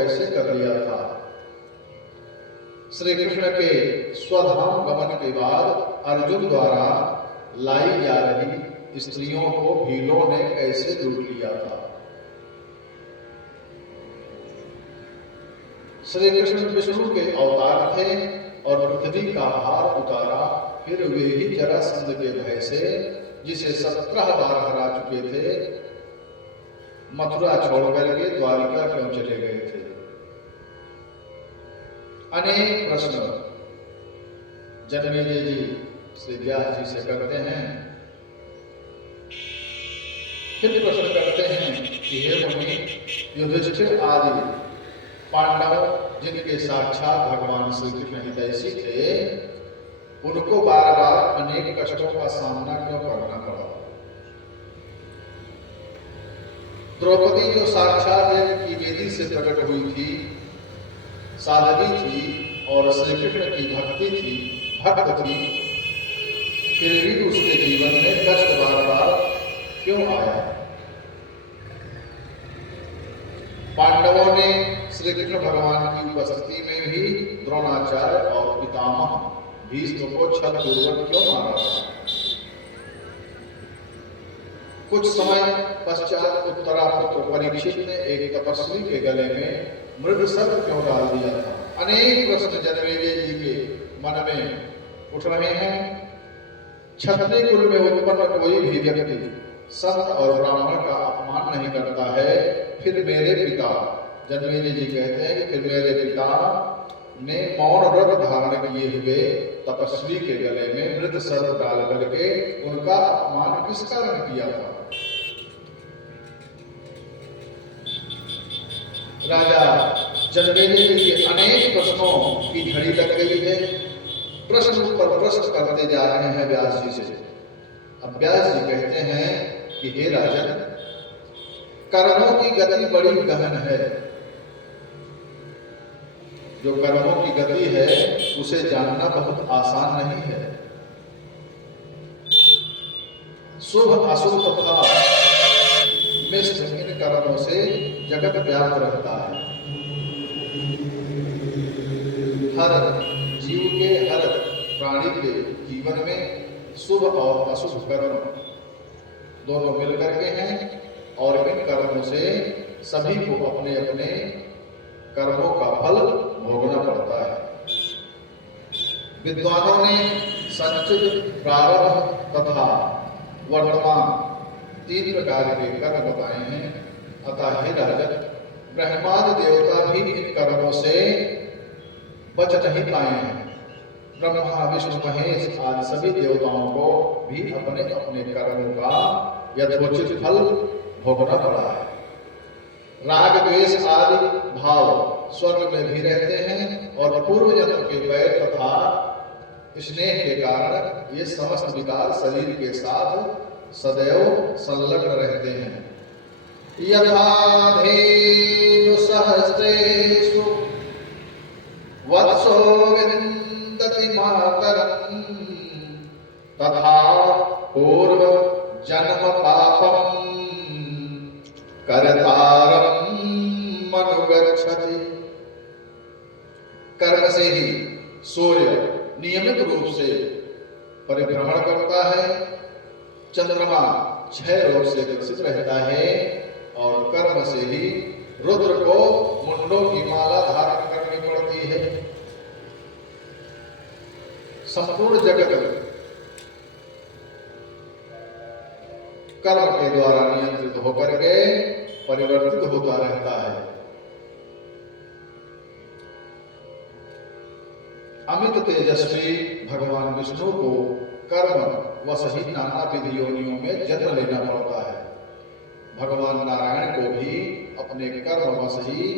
कैसे कर लिया था। श्री कृष्ण के स्वधाम गमन के बाद अर्जुन द्वारा लाई जा रही स्त्रियों को भीलों ने कैसे लूट लिया था। श्री कृष्ण विष्णु के अवतार थे और पृथ्वी का भार उतारा, फिर वे ही जरासंध के भय से, जिसे 17 बार हरा चुके थे, मथुरा छोड़ करके द्वारिका क्यों चले गए थे। अनेक प्रश्न जन्मेजय जी श्री व्यास जी से करते हैं। फिर प्रश्न करते हैं कि हे मुनि, युधिष्ठिर आदि पांडव जिनके साक्षात भगवान श्री कृष्ण हितैषी थे, उनको बार बार अनेक कष्टों का सामना क्यों करना पड़ा। द्रौपदी जो साक्षात देव की वेदी से प्रकट हुई थी, साध्वी थी और श्री कृष्ण की भक्ति थी, भक्त थी, फिर भी उसके जीवन में कष्ट बार बार क्यों आया। पांडवों ने श्री कृष्ण भगवान की उपस्थिति में भी द्रोणाचार्य और पितामह भीष्म को छलपूर्वक क्यों मारा था। कुछ समय पश्चात उत्तरापुत्र परीक्षित ने एक तपस्वी के गले में मृग सर्प क्यों डाल दिया था। अनेक प्रश्न जन्मेजय जी के मन में उठ रहे हैं। क्षत्रिय कुल में उत्पन्न कोई भी व्यक्ति संत और ब्राह्मण का अपमान नहीं करता है। फिर मेरे पिता, जन्मेजय जी कहते हैं कि फिर मेरे पिता ने मौन व्रत धारण किए हुए तपस्वी के गले में मृत सर्प डाल करके उनका अपमान किस कारण किया था। राजा जन्मेजय जी के अनेक प्रश्नों की झड़ी लग गई है। प्रश्न पर प्रश्न करते जा रहे हैं व्यास जी से। अब व्यास जी कहते हैं कि हे राजन, कर्मों की गति बड़ी गहन है। जो कर्मों की गति है उसे जानना बहुत आसान नहीं है। शुभ अशुभ तथा मिश्र इन कर्मों से जगत व्याप्त रहता है। हर जीव के, हर प्राणी के जीवन में शुभ और अशुभ कर्म दोनों मिलकर के हैं और इन कर्मों से सभी को अपने अपने कर्मों का फल भोगना पड़ता है। विद्वानों ने संचित, प्रारब्ध तथा वर्तमान 3 प्रकार के कर्म बताए हैं। अतः हे राजन, ब्रह्मादि देवता भी इन कर्मों से बच नहीं पाए हैं। ब्रह्मा, विष्णु, महेश आदि सभी देवताओं को भी अपने अपने कर्मों का यथोचित फल भोगना पड़ा है। राग, द्वेष आदि भाव स्वर्ग में भी रहते हैं और पूर्व जन्म के वैर तथा स्नेह के कारण ये समस्त विकार शरीर के साथ सदैव संलग्न रहते हैं। यथाधेनु सहस्रेषु वत्सो विन्दति मातरम् तथा पूर्व जन्म पापम कर्तारम् अनुगच्छति। कर्म से ही सूर्य नियमित रूप से परिभ्रमण करता है, चंद्रमा क्षय रोग से ग्रसित रहता है और कर्म से ही रुद्र को मुंडों की माला धारण करनी पड़ती है। संपूर्ण जगत कर्म के द्वारा नियंत्रित होकर के परिवर्तित होता रहता है। अमित तेजस्वी भगवान विष्णु को कर्म वश ही नाना विधि योनियों में जन्म लेना पड़ता है। भगवान नारायण को भी अपने कर्म वश ही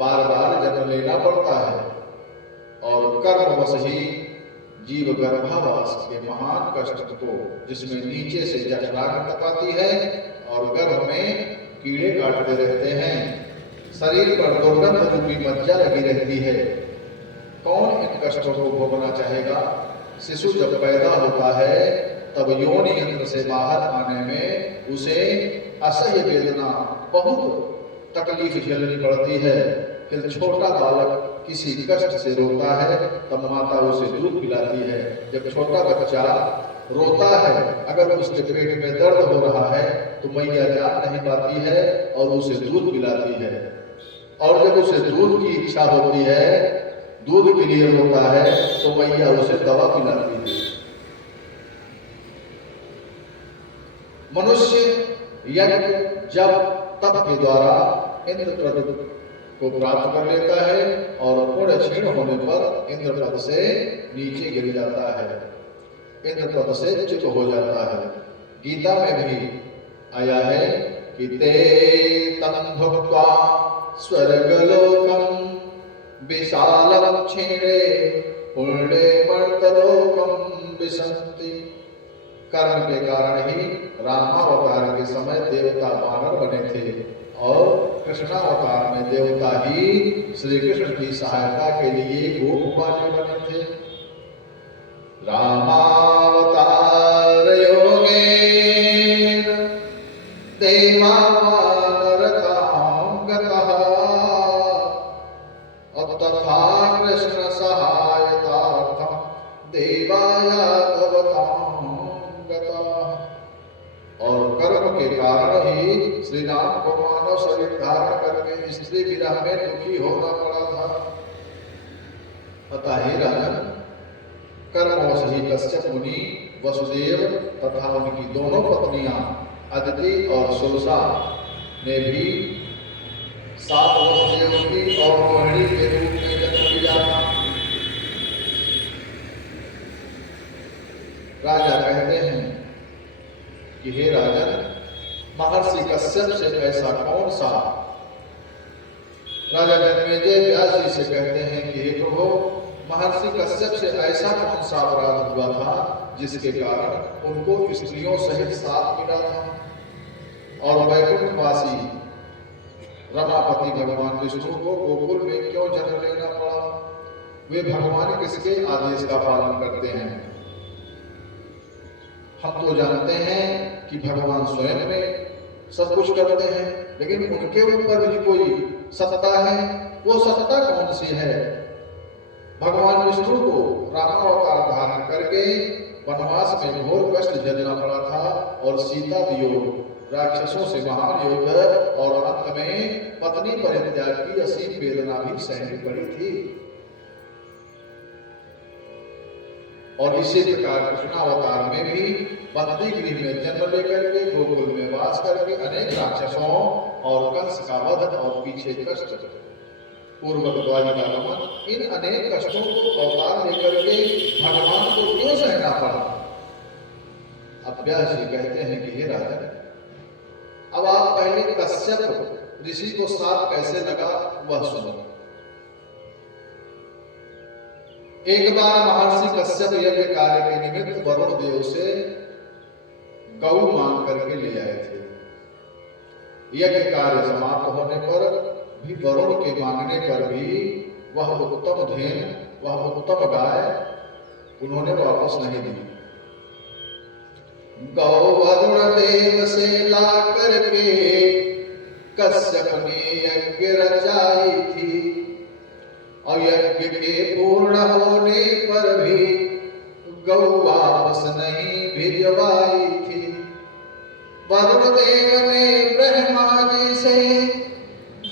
बार बार जन्म लेना पड़ता है और कर्म वश ही जीव गर्भावास के महान कष्ट को, जिसमें नीचे से जठराग्नि तपाती है और गर्भ में कीड़े काटते रहते हैं, शरीर पर दुर्गंध रूपी मज्जा लगी रहती है, कौन इन कष्टों को भोगना चाहेगा। शिशु जब पैदा होता है तब योनि यंत्र से बाहर आने में उसे असह्य वेदना बहुत तकलीफ झेलनी पड़ती है। फिर छोटा बालक किसी कष्ट से रोता है तब माता उसे दूध पिलाती है। जब छोटा बच्चा रोता है, अगर उसके पेट में दर्द हो रहा है तो मैया जान नहीं पाती है और उसे दूध पिलाती है। और जब उसे दूध की इच्छा होती है, दूध के लिए रोता है, तो मैया उसे दवा पिलाती है। मनुष्य यज्ञ जब तप के द्वारा इंद्र को प्राप्त कर लेता है और पुण्य क्षीण होने पर इंद्र पद से नीचे गिर जाता है, इंद्र पद से च्युत हो जाता है। गीता में भी आया है कि ते तं भुक्त्वा स्वर्गलोकं विशालं क्षीणे पुण्ये मर्त्यलोकं विशन्ति। कर्म के कारण ही रामावतार के समय देवता वानर बने थे और कृष्णावतार में देवता ही श्री कृष्ण की सहायता के लिए गोप वाले बने थे। रामावतार योगेन देवा वानरतां गतः तथा कृष्ण सहायतार्थं देवायादवतां गतः। और कर्म के कारण ही श्री राम को मानव शरीर धारण करके स्त्री विरह में दुखी होना पड़ा था। अतः हे राजन, कर्मवश ही कश्यप मुनि, वसुदेव तथा उनकी दोनों पत्नियां अदिति और सुरसा ने भी 7 वसुदेव की और रोहिणी के रूप में जन्म लिया था। राजा कहते हैं कि हे राजन, महर्षि कश्यप से ऐसा कौन सा। राजा जन्मेजय व्यास जी से कहते हैं कि हे प्रभु, महर्षि कश्यप से ऐसा कौन सा अपराध हुआ था जिसके कारण उनको स्त्रियों सहित साथ मिला था और वैकुंठवासी रमापति भगवान विष्णु को गोकुल में क्यों जन्म लेना पड़ा। वे भगवान किसके आदेश का पालन करते हैं। हम तो जानते हैं कि भगवान स्वयं में सब कुछ करते हैं, लेकिन उनके ऊपर भी कोई सत्ता है। वो सत्ता कौन सी है। भगवान विष्णु को रामावतार धारण करके वनवास में घोर कष्ट झेलना पड़ा था और सीता वियोग, राक्षसों से महान युद्ध और अंत में पत्नी परित्याग की असीम वेदना भी सहनी पड़ी थी। और इसी प्रकार कृष्णावतार में भी बंदी गृह में जन्म लेकर के गोकुल में वास करके अनेक राक्षसों और कंस का वध और पीछे कष्ट, पूर्वक द्वारिका गमन, इन अनेक कष्टों को अवतार लेकर के भगवान को क्यों सहना पड़ा। अब व्यास जी कहते हैं कि हे राजन, अब आप पहले कश्यप ऋषि को साथ कैसे लगा वह सुनो। एक बार महर्षि कश्यप यज्ञ कार्य के निमित्त वरुण देव से गौ मांग करके ले आए थे। यज्ञ कार्य समाप्त होने पर भी वरुण के मांगने पर भी वह उत्तम धेन, वह उत्तम गाय उन्होंने वापस नहीं दी। गौ वरुण देव से ला करके कश्यप ने यज्ञ रचाई थी और यज्ञ के पूर्ण होने पर भी गौ वापस नहीं भिजवाई थी। वरुण देव ने ब्रह्मा जी से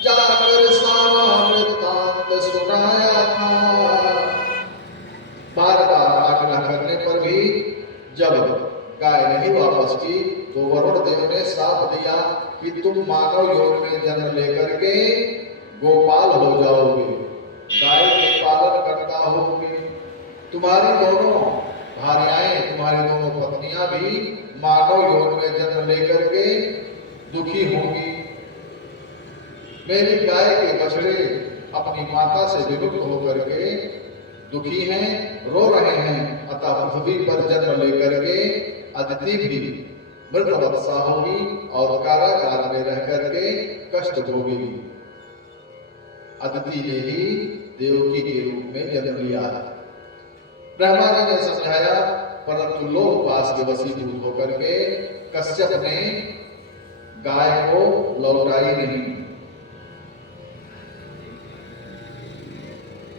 जाकर सारा वृत्तांत सुनाया था। बार बार आग्रह करने पर भी जब गाय नहीं वापस की तो वरुण देव ने साथ दिया कि तुम मानव योग में जन्म लेकर के गोपाल हो जाओगे, गाय के पालन करता होगे। तुम्हारी दोनों भार्याएं, तुम्हारी दोनों पत्नियां भी मानव योग में जन्म लेकर के दुखी होंगी। मेरी गाय के बछड़े अपनी माता से विमुक्त होकर के दुखी हैं, रो रहे हैं। अतः पृथ्वी पर जन्म लेकर के अदिति भी मृतवत्सा होगी और कारागार में रह करके कष्ट भोगेगी। अदिति ने ही देवकी के रूप में जन्म लिया। ब्रह्मा जी ने समझाया, परंतु लोभ पास के वशीभूत होकर के कश्यप ने गाय को लौटाई नहीं।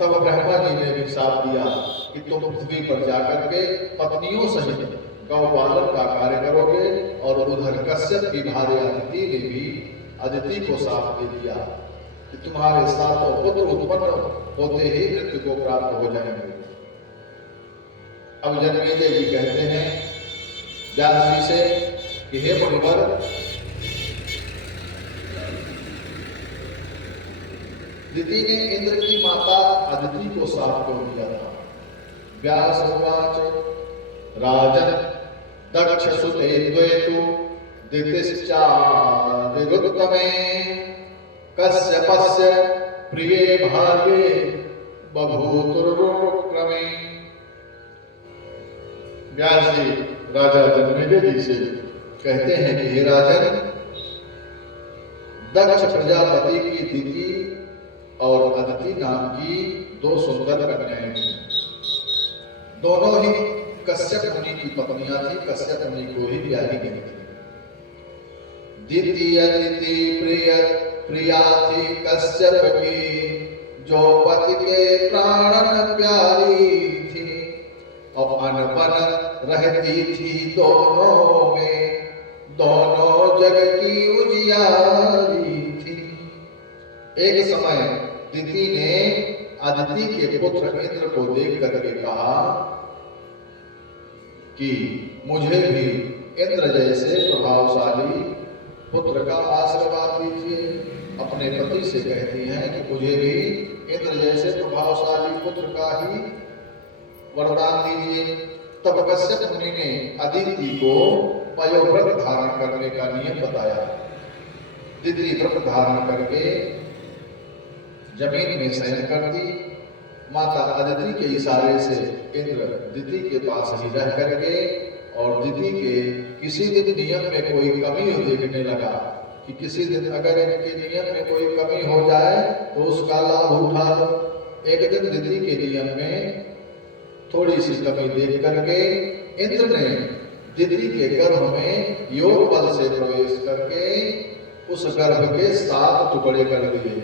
तब ब्रह्मा जी ने भी साथ दिया कि तुम पृथ्वी पर जाकर के पत्नियों सहित गौपालन का कार्य करोगे। और उधर कश्यप की भार्य अदिति ने भी अदिति को साथ दे दिया कि तुम्हारे सातों पुत्र उत्पन्न होते ही मृत्यु को प्राप्त हो जाएंगे। अब जन्मेजय जी कहते हैं व्यास जी से कि हे मुनिवर, दिति ने इंद्र की माता अदिति को साथ क्यों दिया था? व्यास उवाच राजन दक्ष सुते द्वैतु दितिश्चादिरुत्तमे कश्यपस्य प्रिये भार्ये बभूतुर्क्रमे। व्यास जी राजा जन्मेजय जी से कहते हैं कि हे राजन, दक्ष प्रजापति की दिति और अदिति नाम की दो सुंदर कन्याएं थी। दोनों ही कश्यप मुनि की पत्नियां थी, कश्यप मुनि को ही प्यारी गई थी। दिति अदिति प्रिया थी कश्यप की, जो पति के प्राणन प्यारी थी, और अनबन रहती थी दोनों में, दोनों जग की उजियारी थी। एक समय दिति ने अदिति के पुत्र इंद्र को देख करके कहा कि मुझे भी इंद्र जैसे प्रभावशाली पुत्र का आशीर्वाद दीजिए। अपने पति से कहती हैं कि मुझे भी इंद्र जैसे प्रभावशाली पुत्र का ही वरदान दीजिए। तब कश्यप मुनि ने अदिति को पयोव्रत धारण करने का नियम बताया। दिति व्रत धारण करके जमीन में शयन करती। माता अदिति के इशारे से इंद्र दिति के पास ही रह करके और दिति के किसी दिन नियम में कोई कमी देखने लगा कि किसी दिन अगर इनके नियम में कोई कमी हो जाए तो उसका लाभ उठा लो। एक दिन दिति के नियम में थोड़ी सी कमी देख करके इंद्र ने दिति के गर्भ में योग बल से प्रवेश करके उस गर्भ के 7 टुकड़े कर दिए।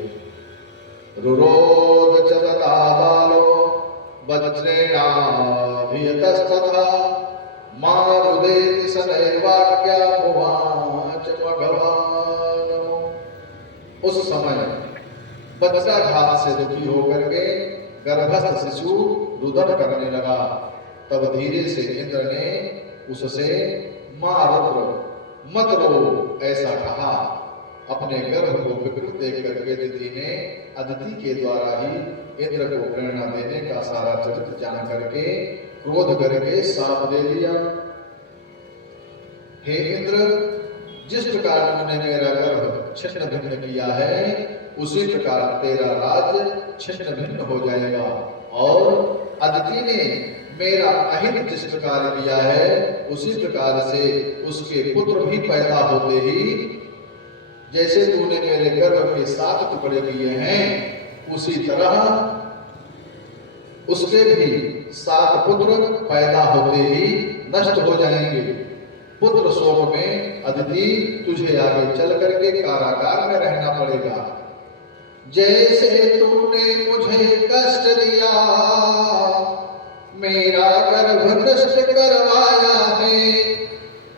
रुरोध चलता बालो वज्रेणाभियतस्तथा मारुदेति सनैर्वाक्यामुवाच भगवान। उस समय वज्राघात से दुखी होकर के गर्भस्थ शिशु रुदन करने लगा। तब धीरे से इंद्र ने उससे मां रुद्र मत रो ऐसा कहा। अपने गर्भ को विकृत देख करके दिति ने अदिति के द्वारा ही इंद्र को प्रेरणा देने का सारा चरित्र जान करके क्रोध करके शाप दे दिया। हे इंद्र, जिस प्रकार तुमने मेरा गर्भ छिन्न भिन्न किया है उसी प्रकार तेरा राज्य छिन्न भिन्न हो जाएगा। और अदिति ने मेरा अहित जिस प्रकार किया है उसी प्रकार से उसके पुत्र भी पैदा होते ही जैसे तूने मेरे गर्भ के 7 टुकड़े किए हैं उसी तरह उसके भी 7 पुत्र पैदा होते ही नष्ट हो जाएंगे। पुत्र शोक में अदिति तुझे आगे चल करके कारागार में रहना पड़ेगा। जैसे तूने मुझे कष्ट दिया, मेरा गर्भ नष्ट करवाया है,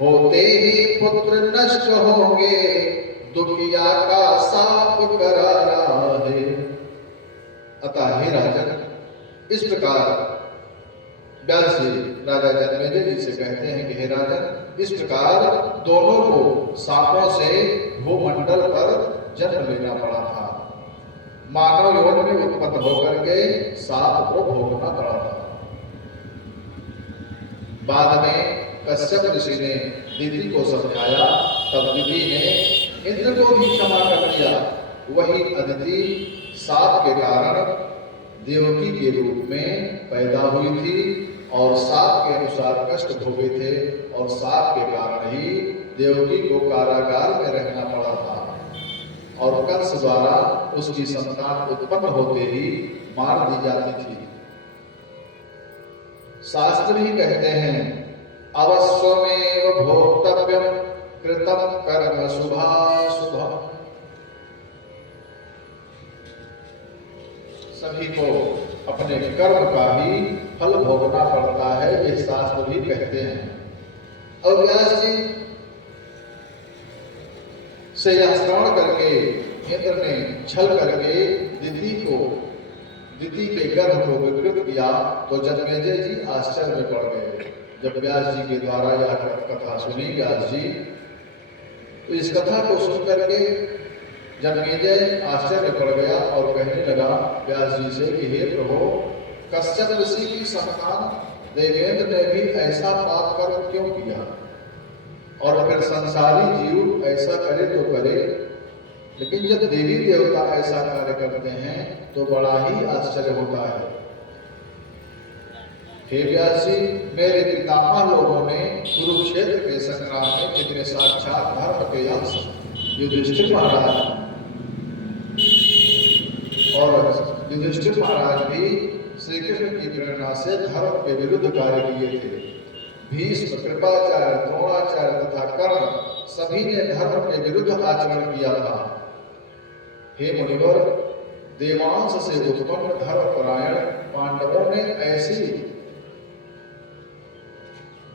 होते ही पुत्र नष्ट होंगे, दुखिया का साप कराया है। अतः हे राजन, इस प्रकार व्यास जी राजा जन्मेजय जी से कहते हैं कि हे राजन, इस प्रकार दोनों को सापों से भूमंडल पर जन्म लेना पड़ा था। मानव योनि में उत्पन्न होकर के साप को भोगना पड़ा था। बाद में कश्यप ऋषि ने दिति को समझाया। तब दिति ने इंद्र को भी क्षमा कर दिया। वही अदिति साप के कारण देवकी के रूप में पैदा हुई थी और साप के अनुसार कष्ट भोगे थे और साप के कारण ही देवकी को कारागार में रहना पड़ा था। और कंस द्वारा उसकी संतान उत्पन्न होते ही मार दी जाती थी। शास्त्र ही कहते हैं अवश्वमेव भोक्तव्यम कृतम कर्म शुभाशुभम। सभी को अपने कर्म का ही फल भोगना पड़ता है, ये शास्त्र भी कहते हैं। और व्यास जी से यह श्रवण करके इंद्र ने छल करके दिति के गर्भ को विकृत किया, तो जन्मेजय जी आश्चर्य में पड़ गए। जब व्यास जी के द्वारा यह कथा सुनी व्यास जी, तो इस कथा को सुनकर के जन्मेजय आश्चर्य पड़ गया और कहने लगा व्यास जी से कि हे प्रभु, कश्यप ऋषि की संतान देवेंद्र ने भी ऐसा पाप कर्म क्यों किया, और फिर संसारी जीव ऐसा करे तो करे, लेकिन जब देवी देवता ऐसा कार्य करते हैं तो बड़ा ही आश्चर्य होता है। हे व्यास जी, मेरे पितामह लोगों ने कुरुक्षेत्र के संग्राम में कितने साक्षात धर्म के यश युधिष्ठिर महाराज भी श्री कृष्ण की प्रेरणा से धर्म के विरुद्ध कार्य किए थे। भीष्म, कृपाचार्य, द्रोणाचार्य तथा कर्ण सभी ने धर्म के विरुद्ध आचरण किया था। हे मुनिवर, देवांश से उत्पन्न धर्मपरायण पांडवों ने ऐसी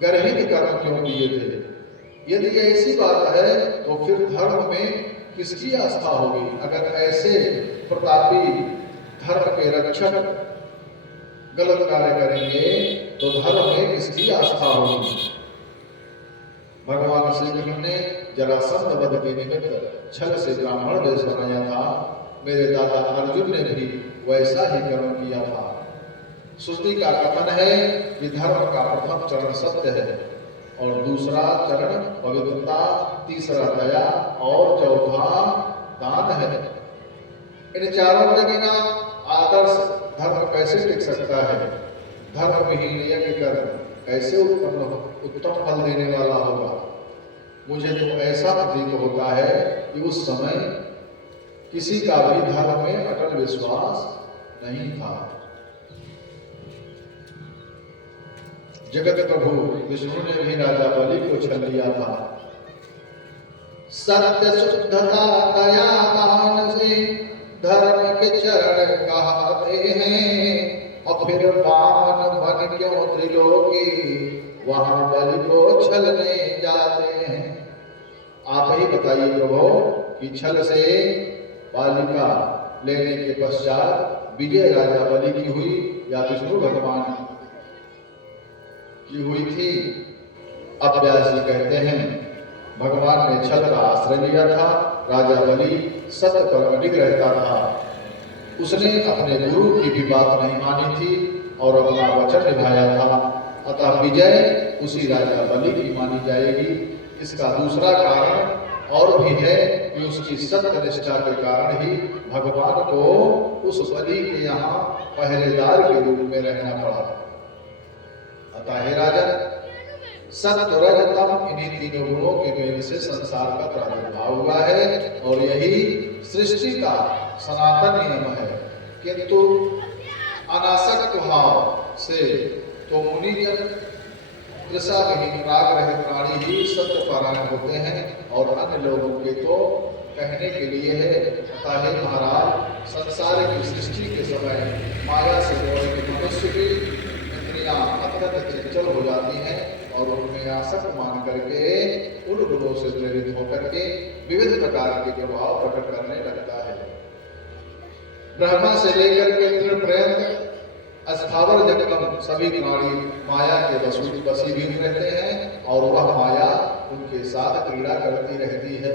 गर्हित कर्म क्यों किए थे? यदि ऐसी बात है तो फिर धर्म में किसकी आस्था होगी? अगर ऐसे प्रतापी धर्म के रक्षक गलत कार्य करेंगे तो धर्म में किसकी आस्था होगी? भगवान श्री कृष्ण ने जरासंध वध के निमित्त छल से ब्राह्मण वेश बनाया था। मेरे दादा अर्जुन ने भी वैसा ही कर्म किया था। श्रुति का कथन है कि धर्म का प्रथम चरण सत्य है और दूसरा चरण पवित्रता, तीसरा दया और चौथा दान है। इन चारों के बिना आदर्श धर्म कैसे टिक सकता है? धर्म विहीन यज्ञ कर्म कैसे उत्तम फल देने वाला होगा? मुझे तो ऐसा प्रतीत होता है कि उस समय किसी का भी धर्म में अटल विश्वास नहीं था। जगत प्रभु विष्णु ने भी राजा बलि को छल लिया था। सत्य शुद्धता दया दान से धर्म के चरण कहते हैं, और फिर वामन बन क्यों त्रिलोकी वहां बलि को छलने जाते हैं। आप ही बताइए प्रभु कि छल से बालिका लेने के पश्चात विजय राजा बलि की हुई या विष्णु भगवान की हुई थी? अब व्यास जी कहते हैं भगवान ने छल का आश्रय लिया था। राजा बलि सत्य पर अडिग रहता था। उसने अपने गुरु की भी बात नहीं मानी थी और अपना वचन निभाया था, अतः विजय उसी राजा बलि की मानी जाएगी। इसका दूसरा कारण और भी है कि उसकी सत्य निष्ठा के कारण ही भगवान को उस बलि के यहाँ पहरेदार के रूप में रहना पड़ा। अतः हे राजन, सत्य, रज, तम इन्हीं तीनों गुणों के मेल से संसार का प्रादुर्भाव हुआ है और यही सृष्टि का सनातन नियम है। किंतु अनासक्त भाव से तो मुनिजन कृषा विहीन राग रहित प्राणी ही सत्य परायण होते हैं और अन्य लोगों के तो कहने के लिए है। अतः हे महाराज, संसार की सृष्टि के समय माया से मोहित मनुष्य की इंद्रियां अत्यंत चंचल हो जाती हैं और उनमें आसक्त मान करके उन गुणों से प्रेरित होकर के विविध प्रकार के प्रभाव प्रकट करने लगता है। ब्रह्मा से लेकर के तृण पर्यंत अस्थावर जंगम सभी प्राणी माया के वशीभूत रहते हैं और वह माया उनके साथ क्रीड़ा करती रहती है।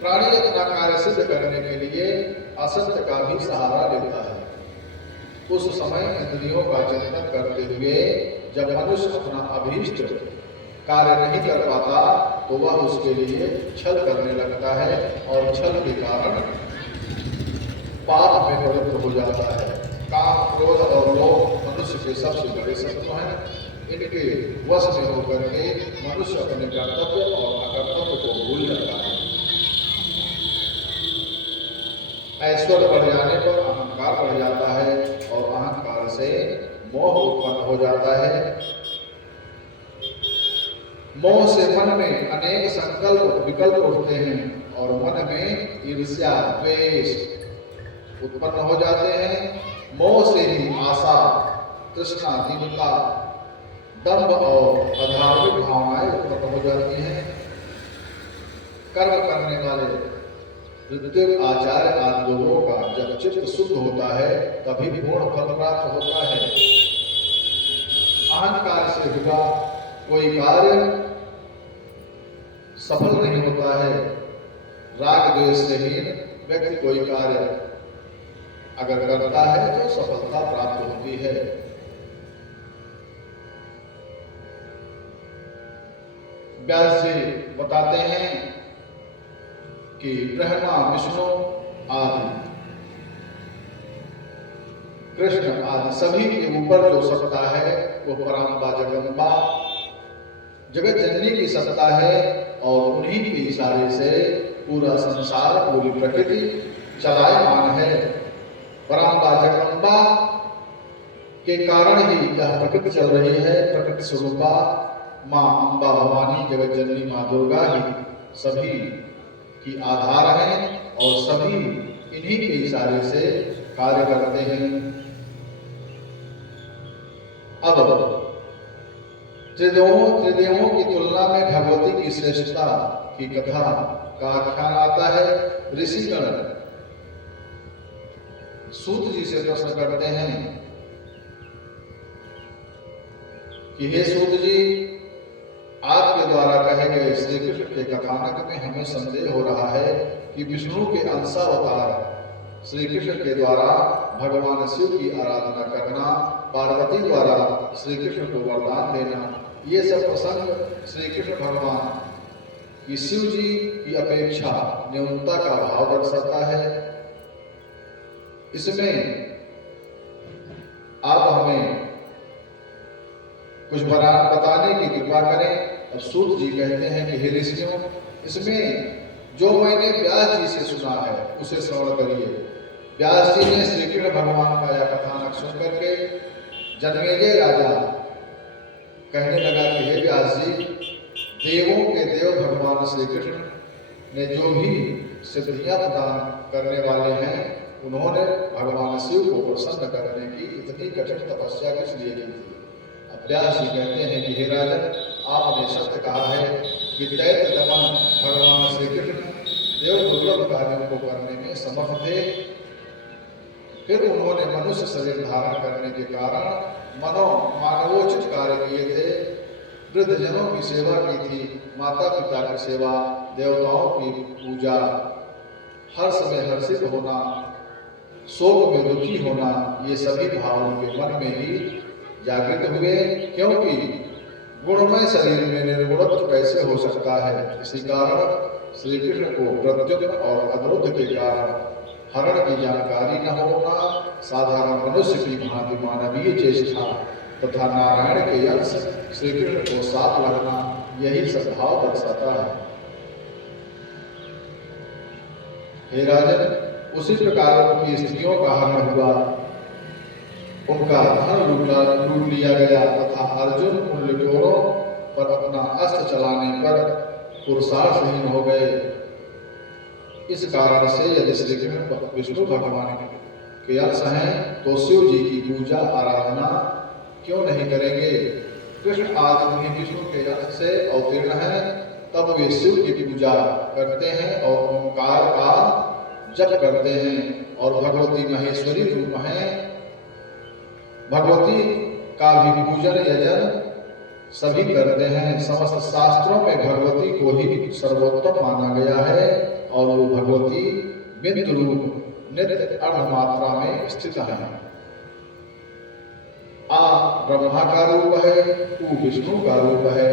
प्राणी अपना कार्य सिद्ध करने के लिए असत्य का भी सहारा लेता है। उस समय इंद्रियों का चिंतन करते हुए जब मनुष्य अपना अभीष्ट कार्य नहीं कर पाता तो वह उसके लिए छल करने लगता है और छल के कारण पाप में प्रवृत्त हो जाता है। काम, क्रोध और लोभ मनुष्य के सबसे बड़े शत्रु हैं। इनके वश में होकर के मनुष्य अपने कर्तव्य और अकर्तव्य को भूल जाता है। ऐश्वर्य बढ़ जाने पर अहंकार बढ़ जाता है और अहंकार से मोह उत्पन्न हो जाता है। मोह से मन में अनेक संकल्प विकल्प उठते हैं और मन में ईर्ष्या द्वेष उत्पन्न हो जाते हैं। मोह से ही आशा, तृष्णा, दीनता, दंभ और अधार्मिक भावनाएं उत्पन्न हो जाती हैं। कर्म करने वाले ऋत्विक आचार्य आदि लोगों का जब चित्त शुद्ध होता है तभी पूर्ण फल प्राप्त होता है। अहंकार से हुआ कोई कार्य सफल नहीं होता है। राग द्वेष से हीन व्यक्ति कोई कार्य अगर करता है तो सफलता प्राप्त होती है। व्यास जी बताते हैं कि ब्रह्मा, विष्णु आदि, कृष्ण आदि सभी के ऊपर जो सत्ता है वो पराम्बा जगदम्बा जगत जननी की सत्ता है और उन्हीं के इशारे से पूरा संसार, पूरी प्रकृति चलायमान है। पराम्बा जगदम्बा के कारण ही यह प्रकृति चल रही है। प्रकृति स्वरूपा माँ अम्बा भवानी जगत जननी माँ दुर्गा ही सभी की आधार है और सभी इन्हीं के इशारे से कार्य करते हैं। अब त्रिदेवों की तुलना में भगवती की श्रेष्ठता की कथा का आख्यान आता है। ऋषिगण सूत जी से प्रश्न करते हैं कि हे सूत जी, आपके द्वारा कहे गए श्री कृष्ण के कथानक में हमें संदेह हो रहा है कि विष्णु के अंशावतार श्री कृष्ण के द्वारा भगवान शिव की आराधना करना, पार्वती द्वारा श्री कृष्ण को वरदान देना, ये सब प्रसंग श्री कृष्ण भगवान की शिव जी की अपेक्षा न्यूनता का भाव दर्शाता है। इसमें आप हमें कुछ बताने की कृपा करें। अब सूत जी कहते हैं कि हे ऋषियों, इसमें जो मैंने व्यास जी से सुना है उसे श्रवण करिए। व्यास जी ने श्री कृष्ण भगवान का यह कथानक सुन करके जन्मेजय राजा कहने लगा कि हे व्यास जी, देवों के देव भगवान श्री कृष्ण ने जो भी सिद्धियां प्रदान करने वाले हैं, उन्होंने भगवान शिव को प्रसन्न करने की इतनी कठिन तपस्या किस लिए की थी। अब व्यास जी कहते हैं कि हे राजन, आपने सत्य कहा है कि दैत्य दमन भगवान श्री कृष्ण देव दुर्लभ कार्यों को करने में समर्थ थे। फिर उन्होंने मनुष्य शरीर धारण करने के कारण मानवोचित कार्य किए थे। वृद्धजनों की सेवा की थी, माता पिता की सेवा, देवताओं की पूजा, हर समय हर्षित होना, शोक में दुखी होना, ये सभी भाव उनके मन में ही जागृत हुए। क्योंकि गुणमय शरीर में निर्गुणत्व कैसे हो सकता है। इसी कारण श्री कृष्ण को प्रद्युम्न और अनिरुद्ध के कारण हरण की जानकारी न होना, साधारण मनुष्य की भांति मानवीय चेष्टा तथा नारायण के अंश श्री कृष्ण को साथ लगना, यही सद्भाव दर्शाता है। हे राजन, उसी प्रकार उनकी स्त्रियों का हरण हुआ, उनका धन लूट लिया गया तथा अर्जुन उन लुटेरों पर अपना अस्त्र चलाने पर पुरुषार्थहीन हो गए। इस कारण से यदि श्री कृष्ण विष्णु भगवान के अंश हैं तो शिव जी की पूजा आराधना क्यों नहीं करेंगे। कृष्ण आदि विष्णु के अंश से अवतीर्ण हैं, तब वे शिव की पूजा करते हैं और ओंकार का जप करते हैं और भगवती महेश्वरी रूप हैं। भगवती का भी पूजन यजन सभी करते हैं। समस्त शास्त्रों में भगवती को ही सर्वोत्तम माना गया है और वो भगवती बिंदु रूप नित्य अर्धमात्रा में स्थित है। आ ब्रह्मा का रूप है, ऊ विष्णु का रूप है,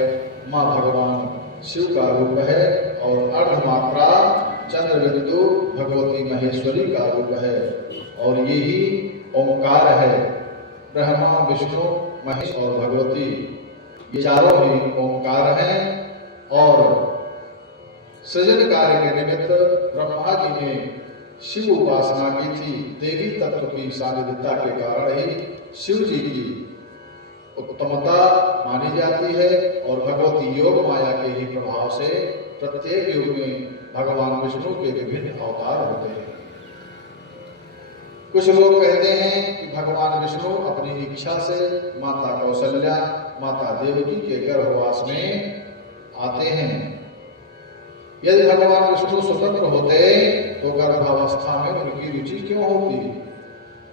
माँ भगवान शिव का रूप है और अर्धमात्रा चंद्र बिंदु भगवती महेश्वरी का रूप है और ये ही ओंकार है। ब्रह्मा, विष्णु, महेश और भगवती, ये चारों ही ओंकार हैं। और सृजन कार्य के निमित्त ब्रह्मा जी ने शिव उपासना की थी। देवी तत्व की सानिध्यता के कारण ही शिव जी की उत्तमता मानी जाती है और भगवती योग माया के ही प्रभाव से प्रत्येक युग में भगवान विष्णु के विभिन्न अवतार होते हैं। कुछ लोग कहते हैं कि भगवान विष्णु अपनी इच्छा से माता कौशल्या, माता देवकी के गर्भवास में आते हैं। यदि भगवान विष्णु स्वतंत्र होते तो गर्भावस्था में उनकी रुचि क्यों होती?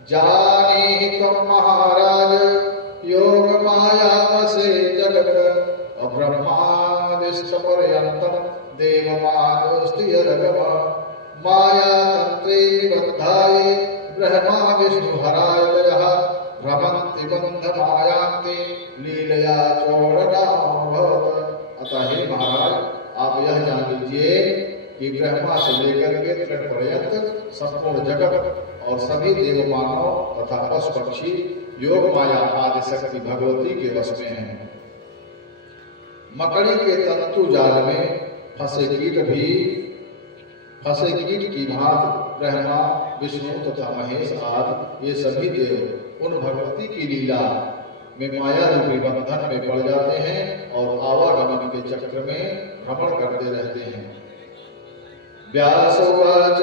जानीहि महाराज योग माया वसे जगत ब्रह्मादिष्टपर्यन्तं देवमानोऽस्ति यदगम माया तंत्रे निबद्धाये ब्रह्मा विष्णु हराय दयः भ्रमन्ति बन्ध मायांते लीलया चोरनाभवत्। अतः हे महाराज, आप यह जान लीजिए कि ब्रह्मा से लेकर के तृण पर्यंत संपूर्ण जगत और सभी देव मानव तथा पशु पक्षी योग माया आदि शक्ति भगवती के वश में हैं। मकड़ी के तंतु जाल में फंसे कीट की भांति ब्रह्मा विष्णु तथा महेश आदि ये सभी देव उन भगवती की लीला में माया रूपी बंधन में पड़ जाते हैं और आवागमन के चक्र में भ्रमण करते रहते हैं। व्यासोवाच,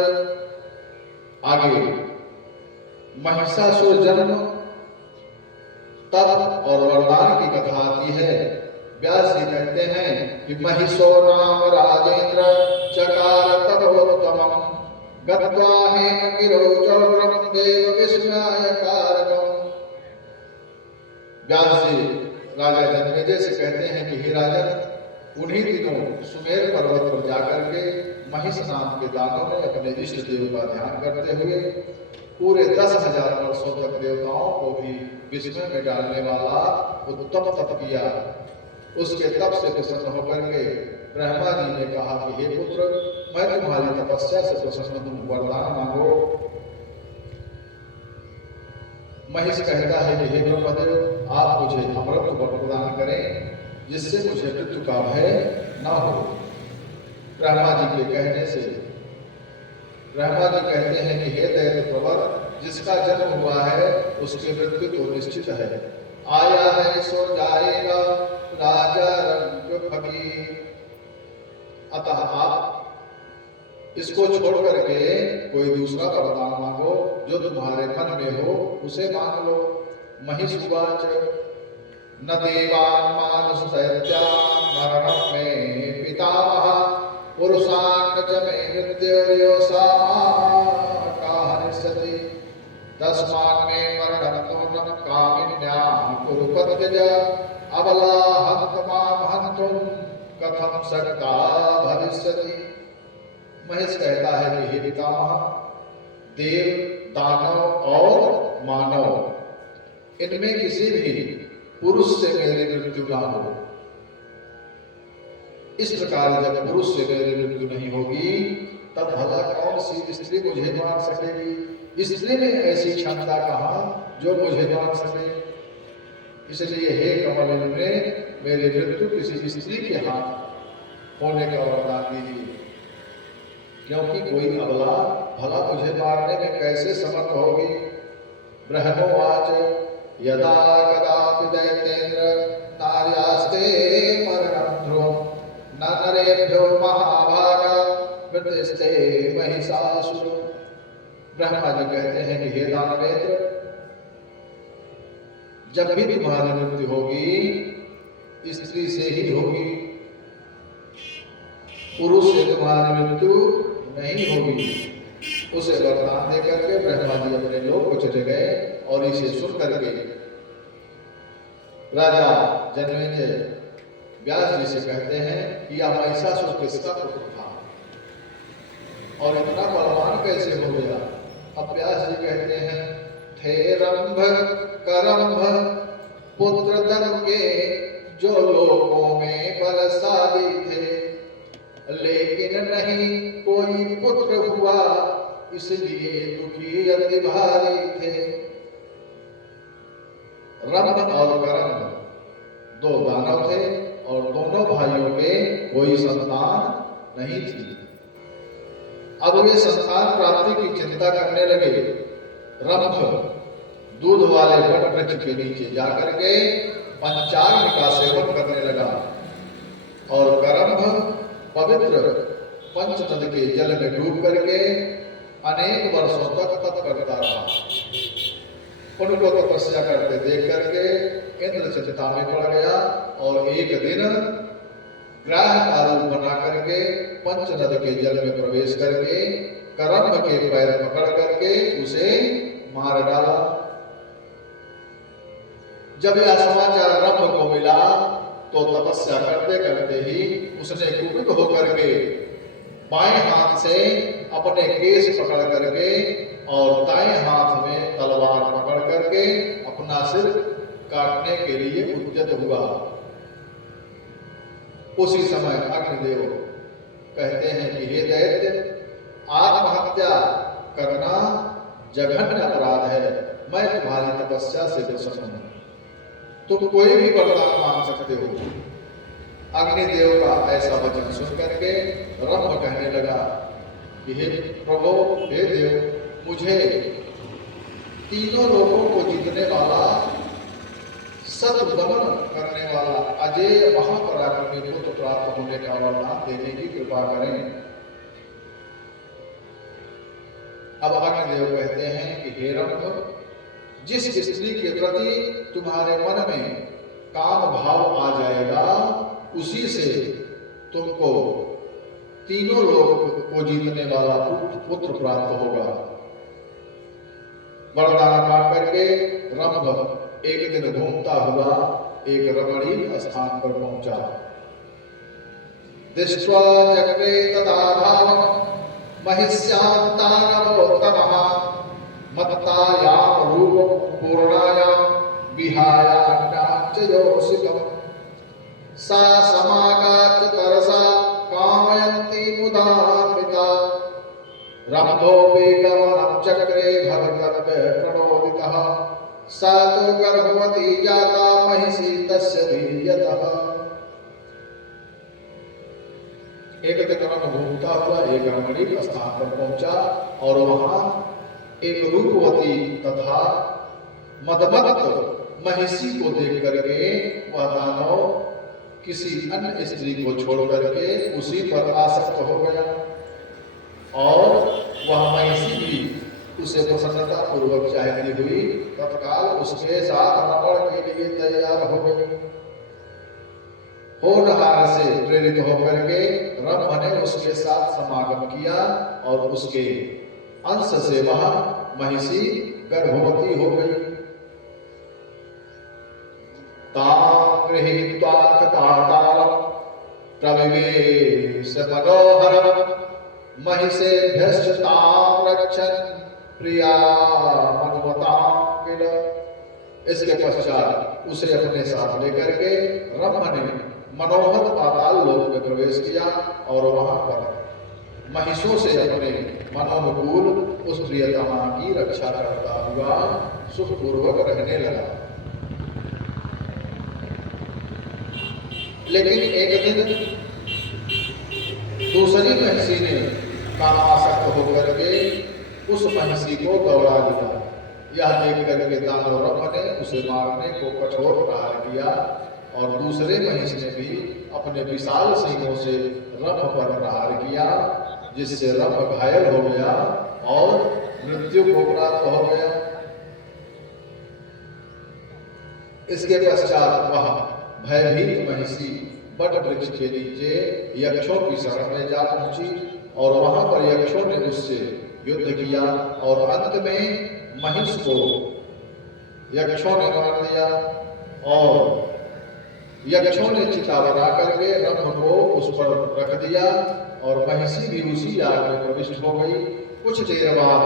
आगे महिषासुर जन्म, तप और वरदान की कथा आती है। व्यास जी कहते हैं कि महिषो नाम राजेंद्र चकार तपोत्तमं गत्वा हेमगिरो चौरम देव विस्मय कारकम्। व्यास जी राजा जन्मेजय से कहते हैं कि हे राजन, उन्हीं दिनों सुमेर पर्वत पर जाकर के महिष नाम के दानव ने अपने इष्ट देव का ध्यान करते हुए पूरे 10,000 वर्षों तक देवताओं को भी विस्मय में डालने वाला उत्तम तप किया। उसके तप से प्रसन्न होकर के ब्रह्मा जी ने कहा कि हे पुत्र, मैं तुम्हारी तपस्या से प्रसन्न हूँ, वरदान मांगो। महिष कहता है कि हे ब्रह्मदेव, आप मुझे अमृत वर प्रदान करें जिससे मुझे मृत्यु का भय न हो। ब्रह्मा जी के कहने से ब्रह्मा जी कहते हैं कि हे दैत्य प्रवर, जिसका जन्म हुआ है उसकी मृत्यु तो निश्चित है। आया है सो जाएगा राजा रंग फकीर। अतः आप इसको छोड़ करके कोई दूसरा वरदान मांगो, जो तुम्हारे मन में हो उसे मांग लो। महिष उवाच, न देवान् मानुष दैत्यान् मरणं मे पितामह पुरुषान् च मे मृत्युर्योऽसामाकाहनिष्यति तस्मान् मे मरणं नूनं कामिन्याः कुरु पद्यज अबला हन्त मां हन्तुं कथं शक्ता भविष्यति। महेश कहता है कि हे पितामह, देव, दानव और मानव इनमें किसी भी पुरुष से मेरी मृत्यु ना हो। इस प्रकार जब पुरुष से मेरी मृत्यु नहीं होगी तब भला कौन सी स्त्री मुझे मार सकेगी? स्त्री में ऐसी क्षमता कहाँ जो मुझे मार सके? इसलिए हे कमल ने मेरी मृत्यु किसी स्त्री के हाथ होने का वरदान दीजिए, क्योंकि कोई अबला भला मुझे मारने में कैसे समर्थ होगी। ब्रह्मोवाच, यदा कदापि दैत्येन्द्र नार्यास्ते मरणं ध्रुवं न नरेभ्यो महाभागा मृत्यस्ते महिषासुर। ब्रह्मा जी कहते हैं कि हे दानवेंद्र, जब भी तुम्हारी मृत्यु होगी स्त्री से ही होगी, पुरुष से तुम्हारी मृत्यु नहीं होगी। उसे वरदान देकर के ब्रह्मा जी अपने लोक को चले गए और इसे सुन करके राजा जन्मेजय व्यास जी से कहते हैं कि यह महिषासुर किसका पुत्र था और इतना बलवान कैसे हो गया? अब व्यास जी कहते हैं, थे रंभ करंभ पुत्र धनु के जो लोकों में बलशाली थे, लेकिन नहीं कोई पुत्र हुआ इसलिए दुखी अति भारी थे। रंभ और करंभ दो दानव थे और दोनों भाइयों के कोई संतान नहीं थी। अब वे संतान प्राप्ति की चिंता करने लगे। रंभ दूध वाले वट वृक्ष के नीचे जाकर के पंचाग्नि का सेवन करने लगा और करम्भ पवित्र पंचनद के जल में डूब करके अनेक वर्षों तक तप करता रहा। उनको तपस्या करते देख करके इंद्र चिंता में पड़ गया और एक दिन ग्राह का रूप बना करके पंचनद के जल में प्रवेश करके करम्भ के पैर पकड़ करके उसे मार डाला। जब यह समाचार रंभ को मिला तो तपस्या करते करते ही उसने कुपित होकर के बाएं हाथ से अपने केश पकड़ करके और दाएं हाथ में तलवार पकड़ करके अपना सिर काटने के लिए उद्यत हुआ। उसी समय अग्निदेव कहते हैं कि हे दैत्य, आत्महत्या करना जघन्य अपराध है, मैं तुम्हारी तपस्या से प्रसन्न हूं, तुम कोई भी वरदान मांग सकते हो। अग्निदेव का ऐसा वचन सुन करके रंभ कहने लगा कि हे प्रभु, हे देव, मुझे तीनों लोगों को जीतने वाला, शत्रु दमन करने वाला, अजेय महापराक्रमी पुत्र प्राप्त होने का वरदान देने की कृपा करें। अब अग्निदेव कहते हैं कि हे रंभ, जिस स्त्री के प्रति तुम्हारे मन में काम भाव आ जाएगा उसी से तुमको तीनों लोग को जीतने वाला पुत्र प्राप्त होगा। वरदान पा करके रंभ एक दिन घूमता हुआ एक रमणीय स्थान पर पहुंचा। दृष्ट्वा चक्रे तदा भावम् महिष्यान्तानवोत्तमः मत्तायां रूपं पूर्णायां विहायान्नाच्चयोषितम् सा समागाच्च तरसा कामयन्ती मुदान्विता रम्भोऽपि गमनं चक्रे भवितव्य प्रणोदितः सा तु गर्भवती जाता महिषी तस्य वीर्यतः। एक दिन रंभ घूमता हुआ एक रमणीय स्थान पर पहुंचा और वहां एक रूपवती तथा मदमत्त महिषी को देख करके वह दानव किसी अन्य स्त्री को छोड़ करके उसी पर आसक्त हो गया और वह महिषी भी उसे प्रसन्नता पूर्वक चाहती हुई तत्काल उसके साथ रमण के लिए तैयार हो गई। होनहार से प्रेरित होकर के रंभ ने उसके साथ समागम किया और उसके अंश से वह महिषी गर्भवती हो गई। तां गृहीत्वाथ पातालम् प्रविवेश मनोहरम् महिषेभ्यश्च तां रक्षन् प्रिया मनुमतां किल। इसके पश्चात उसे अपने साथ लेकर के रंभ ने मनोहर पाताल लोक में प्रवेश किया और वहां पर महिषों से अपने मनोनुकूल उस प्रियतमा की रक्षा करता हुआ सुखपूर्वक रहने लगा। लेकिन एक दिन दूसरी महिषी ने कामासक्त होकर के उस महिषी को दौड़ा दिया। यह देख करके दानव रंभ ने उसे मारने को कठोर प्रहार किया और दूसरे महिष ने भी अपने विशाल सींगों से रंभ पर प्रहार किया, जिससे रंभ घायल हो गया और मृत्यु को प्राप्त हो गया। इसके पश्चात वह भयभीत महिषी बट वृक्ष के नीचे यक्षों की शरण में जा पहुंची और वहां पर यक्षों ने उससे युद्ध किया और अंत में महिष को यक्षों ने मार दिया और यक्षों ने चिता बना करके रंभ को उस पर रख दिया और महिषी भी उसी आग में प्रविष्ट हो गई। कुछ देर बाद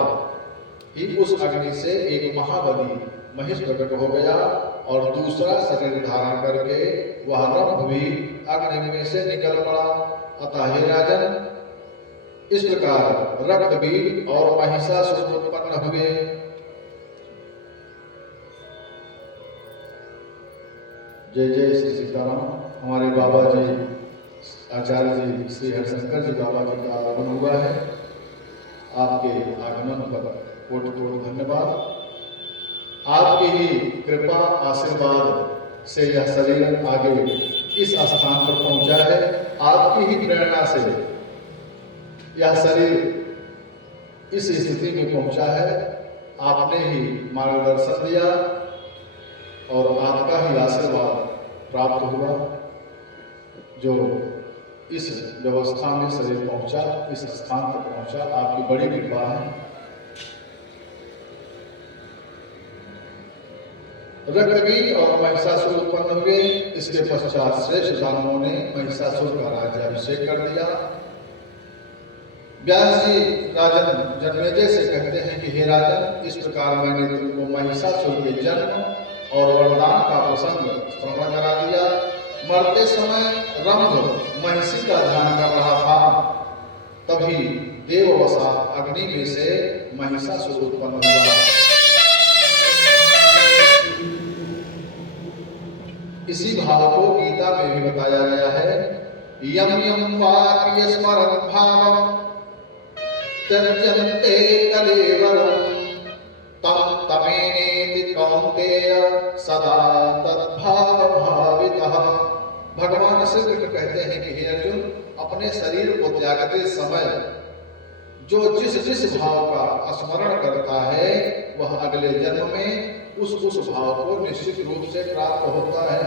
ही उस अग्नि से एक महाबली महिष प्रकट हो गया और दूसरा शरीर धारण करके वह रंभ भी अग्नि में से निकल पड़ा। अतः हे राजन, इस प्रकार रक्तबीज और महिषासुर उत्पन्न हुए। जय जय श्री सीताराम। हमारे बाबा जी आचार्य जी श्री हरिशंकर जी बाबा जी का आगमन हुआ है। आपके आगमन पर कोटि कोटि धन्यवाद। आपकी ही कृपा आशीर्वाद से यह शरीर आगे इस स्थान पर पहुंचा है। आपकी ही प्रेरणा से यह शरीर इस स्थिति में पहुंचा है। आपने ही मार्गदर्शन दिया और आपका ही आशीर्वाद प्राप्त हुआ, जो इस व्यवस्था में शरीर पहुंचा, इस स्थान पर पहुंचा। आपकी बड़ी कृपा है। रक्तबीज और महिषासुर उत्पन्न हुए। इसके पश्चात श्रेष्ठ दानवों ने महिषासुर का राज्याभिषेक कर दिया। व्यास जी राजन जन्मेजय से कहते हैं कि हे राजन, इस प्रकार मैंने तुमको महिषासुर के जन्म और वरदान का प्रसंग श्रवण करा दिया। मरते समय रंभ महिषी का ध्यान कर रहा था, तभी देववसात अग्नि में से महिषासुर उत्पन्न हुआ। इसी भाव को गीता में भी बताया गया है। यम यम वापि स्मरन् भावं त्यज्यन्ते कलेवरं तं तमेनेति कौन्तेय सदा तद्भाव भावितः। भगवान श्री कृष्ण कहते हैं कि हे अर्जुन, अपने शरीर को त्यागते समय जो जिस भाव का स्मरण करता है वह अगले जन्म में उस भाव को निश्चित रूप से प्राप्त होता है।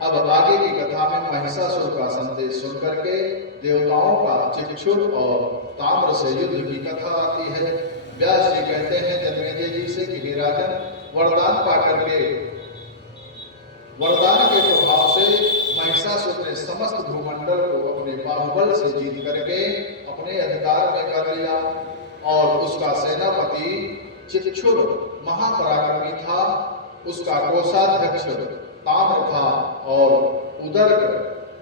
अब आगे की कथा में महिषासुर का संदेश सुनकर के देवताओं का चिक्षुर और ताम्र से युद्ध की कथा आती है। व्यास जी कहते हैं जन्मेजय जी से कि हे राजन, वरदान पाकर के, वरदान के प्रभाव से महिषासुर ने समस्त भूमंडल को अपने बाहुबल से जीत करके अपने अधिकार में कर लिया और उसका सेनापति चिक्षुर महापराक्रमी था, उसका कोषाध्यक्ष ताम्र था और उदर्क,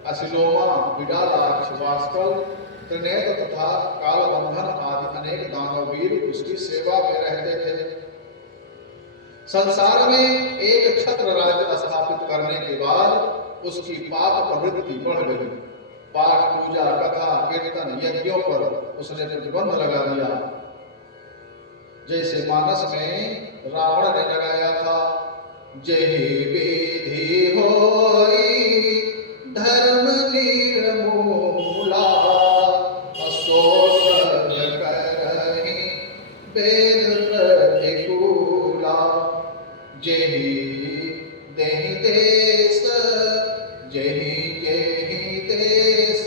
असिलोमा, विडालाक्ष, वास्कल, त्रिनेत्र तथा कालबंधन आदि अनेक दानववीर उसकी सेवा में रहते थे। संसार में एक क्षत्र राज्य स्थापित करने के बाद उसकी पाप प्रवृत्ति बढ़ गई। पाठ, पूजा, कथा, कीर्तन, यज्ञों पर उसने प्रतिबंध लगा दिया, जैसे मानस में रावण ने लगाया था। जय विधि होई धर्म निर्मूला, असोसर करहि वेद प्रतिकूला। जेहि देहि देश, जेहि केहि देश,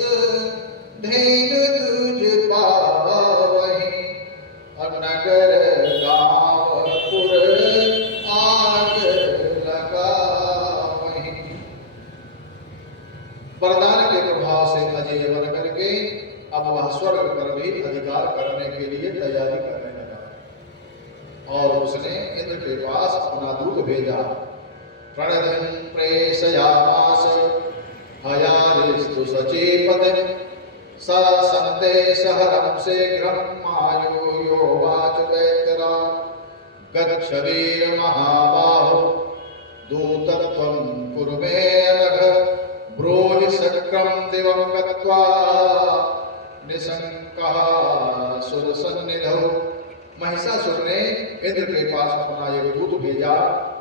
धैन तुझ पावहि। नगर गाँव पुर आग लगावहि। वरदान के प्रभाव से अजय बन करके अब वह स्वर्ग पर भी अधिकार करने के लिए तैयारी करने लगा और उसने इंद्र के पास अपना दूत भेजा। प्रणयन् प्रेषयामास हयारिस्तु सचीपते, स संदेशहरं शीघ्रं आयुयो वाच दैत्यराज। गच्छ वीर महाबाहो दूतत्वं कुरु मे नघ, ब्रूहि शक्रं दिवं गत्वा निशंकः सुरसन्निधौ। महिषासुर ने इंद्र के पास अपना एक दूत भेजा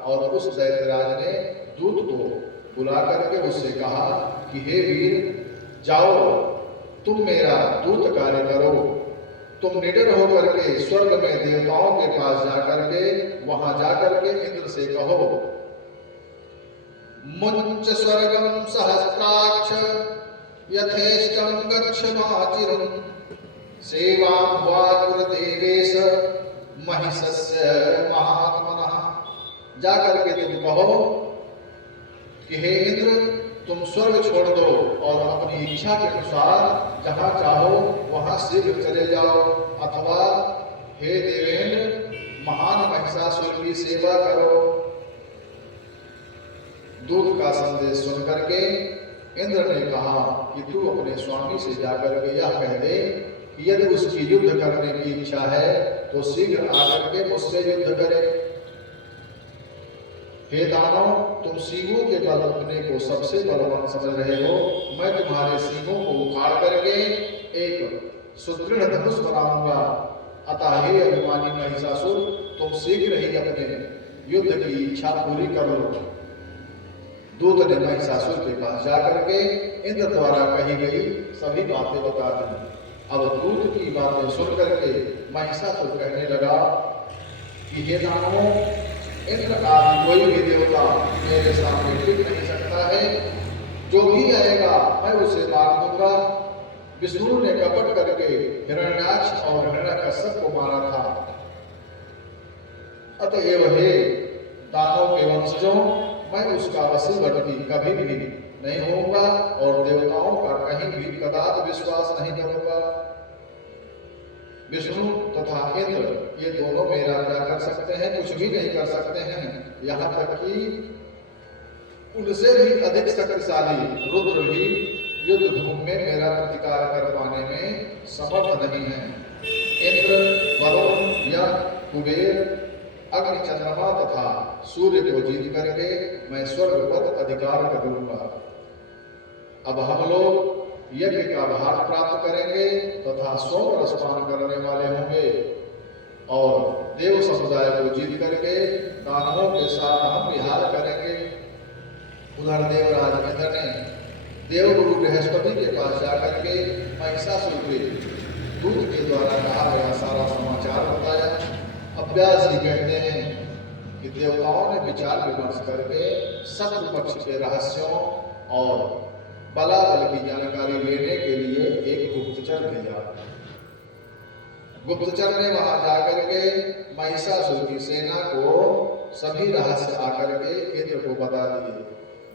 और उस दैत्यराज ने दूत को बुला करके उससे कहा कि हे वीर, जाओ तुम मेरा दूत कार्य करो। तुम निडर होकर के स्वर्ग में देवताओं के पास जाकर के वहां जाकर के इंद्र से कहो, मुंच स्वर्गम सहस्राक्ष यथेष्टम गच्छमाचिरं, सेवां वाकुर देवेश महिषस्य महात्मनः। जाकर के तुम कहो कि हे इंद्र, तुम स्वर्ग छोड़ दो और अपनी इच्छा के अनुसार जहां चाहो वहां शीघ्र चले जाओ, अथवा हे देवेंद्र, महान महिषासुर की सेवा करो। दूत का संदेश सुन करके इंद्र ने कहा कि तू अपने स्वामी से जाकर के यह कह दे कि यदि उसकी युद्ध करने की इच्छा है तो शीघ्र आकर के मुझसे युद्ध करे। हे दानव, तुम सिंहों के बल अपने को सबसे बलवान समझ रहे हो। मैं तुम्हारे सिंहों को उखाड़ करके एक सुदृढ़ धनुष बनाऊंगा। अतः हे अभिमानी महिषासुर, तुम शीघ्र ही अपने युद्ध की इच्छा पूरी कर लो। दूत ने महिषासुर के पास जाकर के इंद्र द्वारा कही गई सभी बातें बता दी। अब दूत की बातें सुन करके महिषासुर कहने लगा कि हे दानवों, इंद्र आदि कोई भी देवता मेरे सामने टिक नहीं सकता है। जो भी आएगा मैं उसे मार दूंगा। विष्णु ने कपट करके हिरण्याक्ष और हिरण्यकश्यप को मारा था। अतएव हे दानव के वंशजों, मैं उसका वशीवर्ती कभी भी नहीं होऊंगा और देवताओं का कहीं भी कदापि विश्वास नहीं करूंगा। विष्णु तथा इंद्र ये दोनों मेरा क्या कर सकते हैं? कुछ भी नहीं कर सकते हैं। यहाँ तक कि उनसे भी अधिक शक्तिशाली रुद्र भी युद्ध भूमि में मेरा प्रतिकार कर पाने में समर्थ नहीं है। इंद्र, वरुण, यम, कुबेर, अग्नि, चंद्रमा तथा सूर्य को जीत करके मैं स्वर्ग पर अधिकार करूंगा। अब हम लोग यज्ञ का भाग प्राप्त करेंगे तथा सोम रसपान करने वाले होंगे और देव समुदाय को जीत करके दानवों के साथ हम विहार करेंगे। उधर देवराज इंद्र ने देवगुरु बृहस्पति के पास जाकर के महिषासुर के दूत के द्वारा कहा गया सारा समाचार बताया। अब व्यास जी कहते हैं कि देवताओं ने विचार विमर्श करके शत्रु पक्ष के रहस्यों और बलाबल की जानकारी लेने के लिए एक गुप्तचर भेजा। गुप्तचर ने वहां जाकर के महिषासुर की सेना को सभी रहस्य आकर के इंद्र को बता दिए।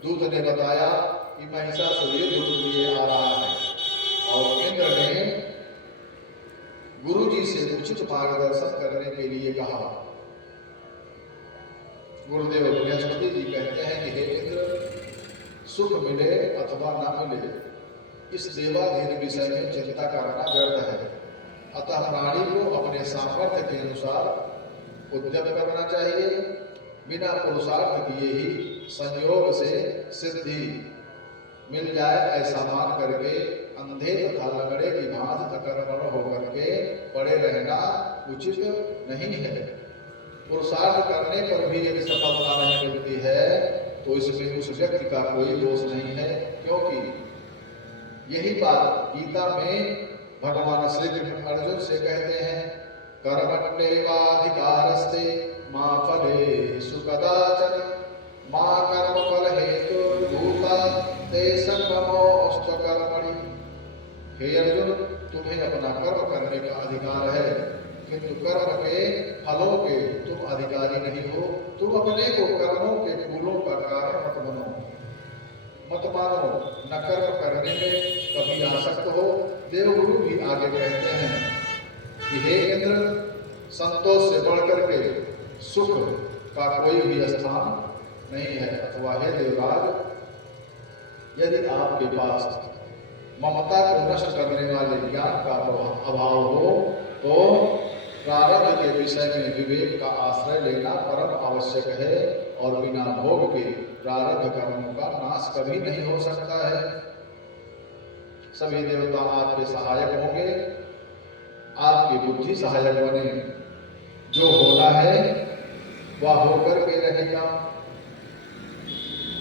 दूत ने बताया कि महिषासुर युद्ध के लिए आ रहा है और इंद्र ने गुरु जी से उचित मार्गदर्शन करने के लिए कहा। गुरुदेव बृहस्पति जी कहते हैं कि हे इंद्र, सुख मिले अथवा न मिले, इस देवाधीन विषय में चिंता करना व्यर्थ है। अतः प्राणी को अपने सामर्थ्य के अनुसार उद्यम करना चाहिए। बिना पुरुषार्थ किए ही संयोग से सिद्धि मिल जाए ऐसा मान करके अंधे तथा लंगड़े की भांति अकर्मण्य होकर के पड़े रहना उचित नहीं है। पुरुषार्थ करने पर भी यदि सफलता नहीं मिलती है तो इसमें उस व्यक्ति का कोई दोष नहीं है, क्योंकि यही बात गीता में भगवान श्री कृष्ण अर्जुन से कहते हैं, कर्मण्येवाधिकारस्ते मा फलेषु कदाचन मा कर्म फल हेतुर्भूता ते संगमोऽस्तु कर्मणि। हे अर्जुन, तुम्हें अपना कर्म करने का अधिकार है, किंतु कर्म के फलों के तुम अधिकारी नहीं हो। तुम अपने को कर्मों के फूलों का कारण मत बनो, मत मानो, न कर्म करने में कभी आसक्त हो। देवगुरु भी आगे कहते हैं कि हे इंद्र, संतोष से बढ़कर के सुख का कोई भी स्थान नहीं है। अथवा हे देवराज, यदि आपके पास ममता को नष्ट करने वाले ज्ञान का अभाव हो तो प्रारब्ध के विषय में विवेक का आश्रय लेना परम आवश्यक है और बिना भोग के प्रारब्ध कर्मों का नाश कभी नहीं हो सकता है। सभी देवता आपके सहायक होंगे, आपकी बुद्धि सहायक बने। जो होना है वह होकर के रहेगा।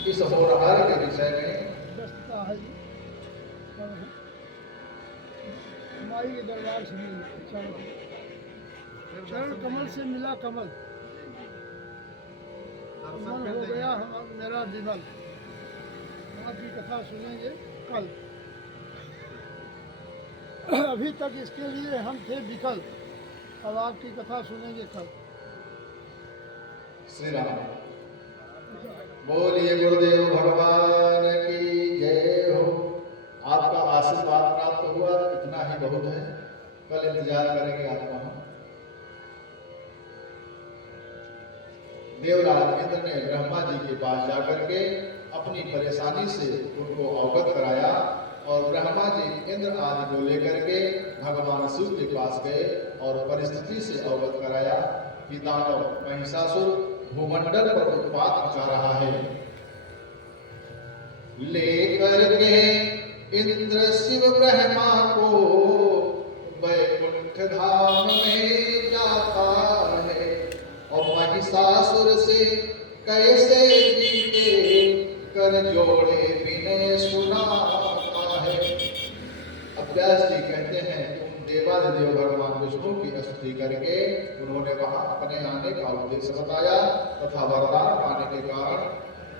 इस होनहार के विषय में माई के दरबार से मिली चरण कमल से मिला कमल, मन हो गया हम मेरा विमल। आपकी कथा सुनेंगे कल। अभी तक इसके लिए हम थे विकल, अब आपकी कथा सुनेंगे कल। श्री राम बोलिए, गुरुदेव भगवान की जय हो। आपका आशीर्वाद प्राप्त हुआ, इतना ही बहुत है। कल इंतजार करेंगे आपका हम। देवराज इंद्र ने ब्रह्मा जी के पास जाकर के अपनी परेशानी से उनको अवगत कराया और ब्रह्मा जी इंद्र आदि को लेकर के भगवान शिव के पास गए और परिस्थिति से अवगत कराया कि दानव महिषासुर भूमंडल पर उत्पात मचा रहा है। लेकर के इंद्र शिव ब्रह्मा को वैकुंठ धाम में जाता है और महिषासुर से कैसे जीते, कर जोड़े विनय सुनाता है। अब व्यास जी कहते हैं तुम देवादिदेव भगवान विष्णु की स्तुति करके उन्होंने वहां अपने आने का उद्देश्य बताया तथा वरदान पाने के कारण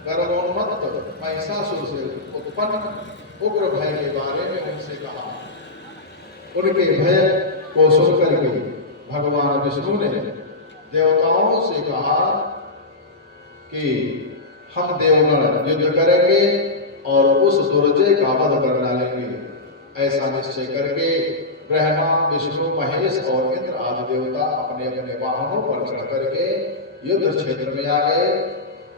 गर्भोन्मत्त महिषासुर से उत्पन्न उग्र भय के बारे में उनसे कहा। उनके भय को सुनकर के भगवान विष्णु ने देवताओं से कहा कि हम देवगण युद्ध करेंगे और उस दुर्जय का वध कर डालेंगे। ऐसा निश्चय करके ब्रह्मा विष्णु महेश और इंद्र आदि देवता अपने अपने वाहनों पर चढ़ करके युद्ध क्षेत्र में आ गए।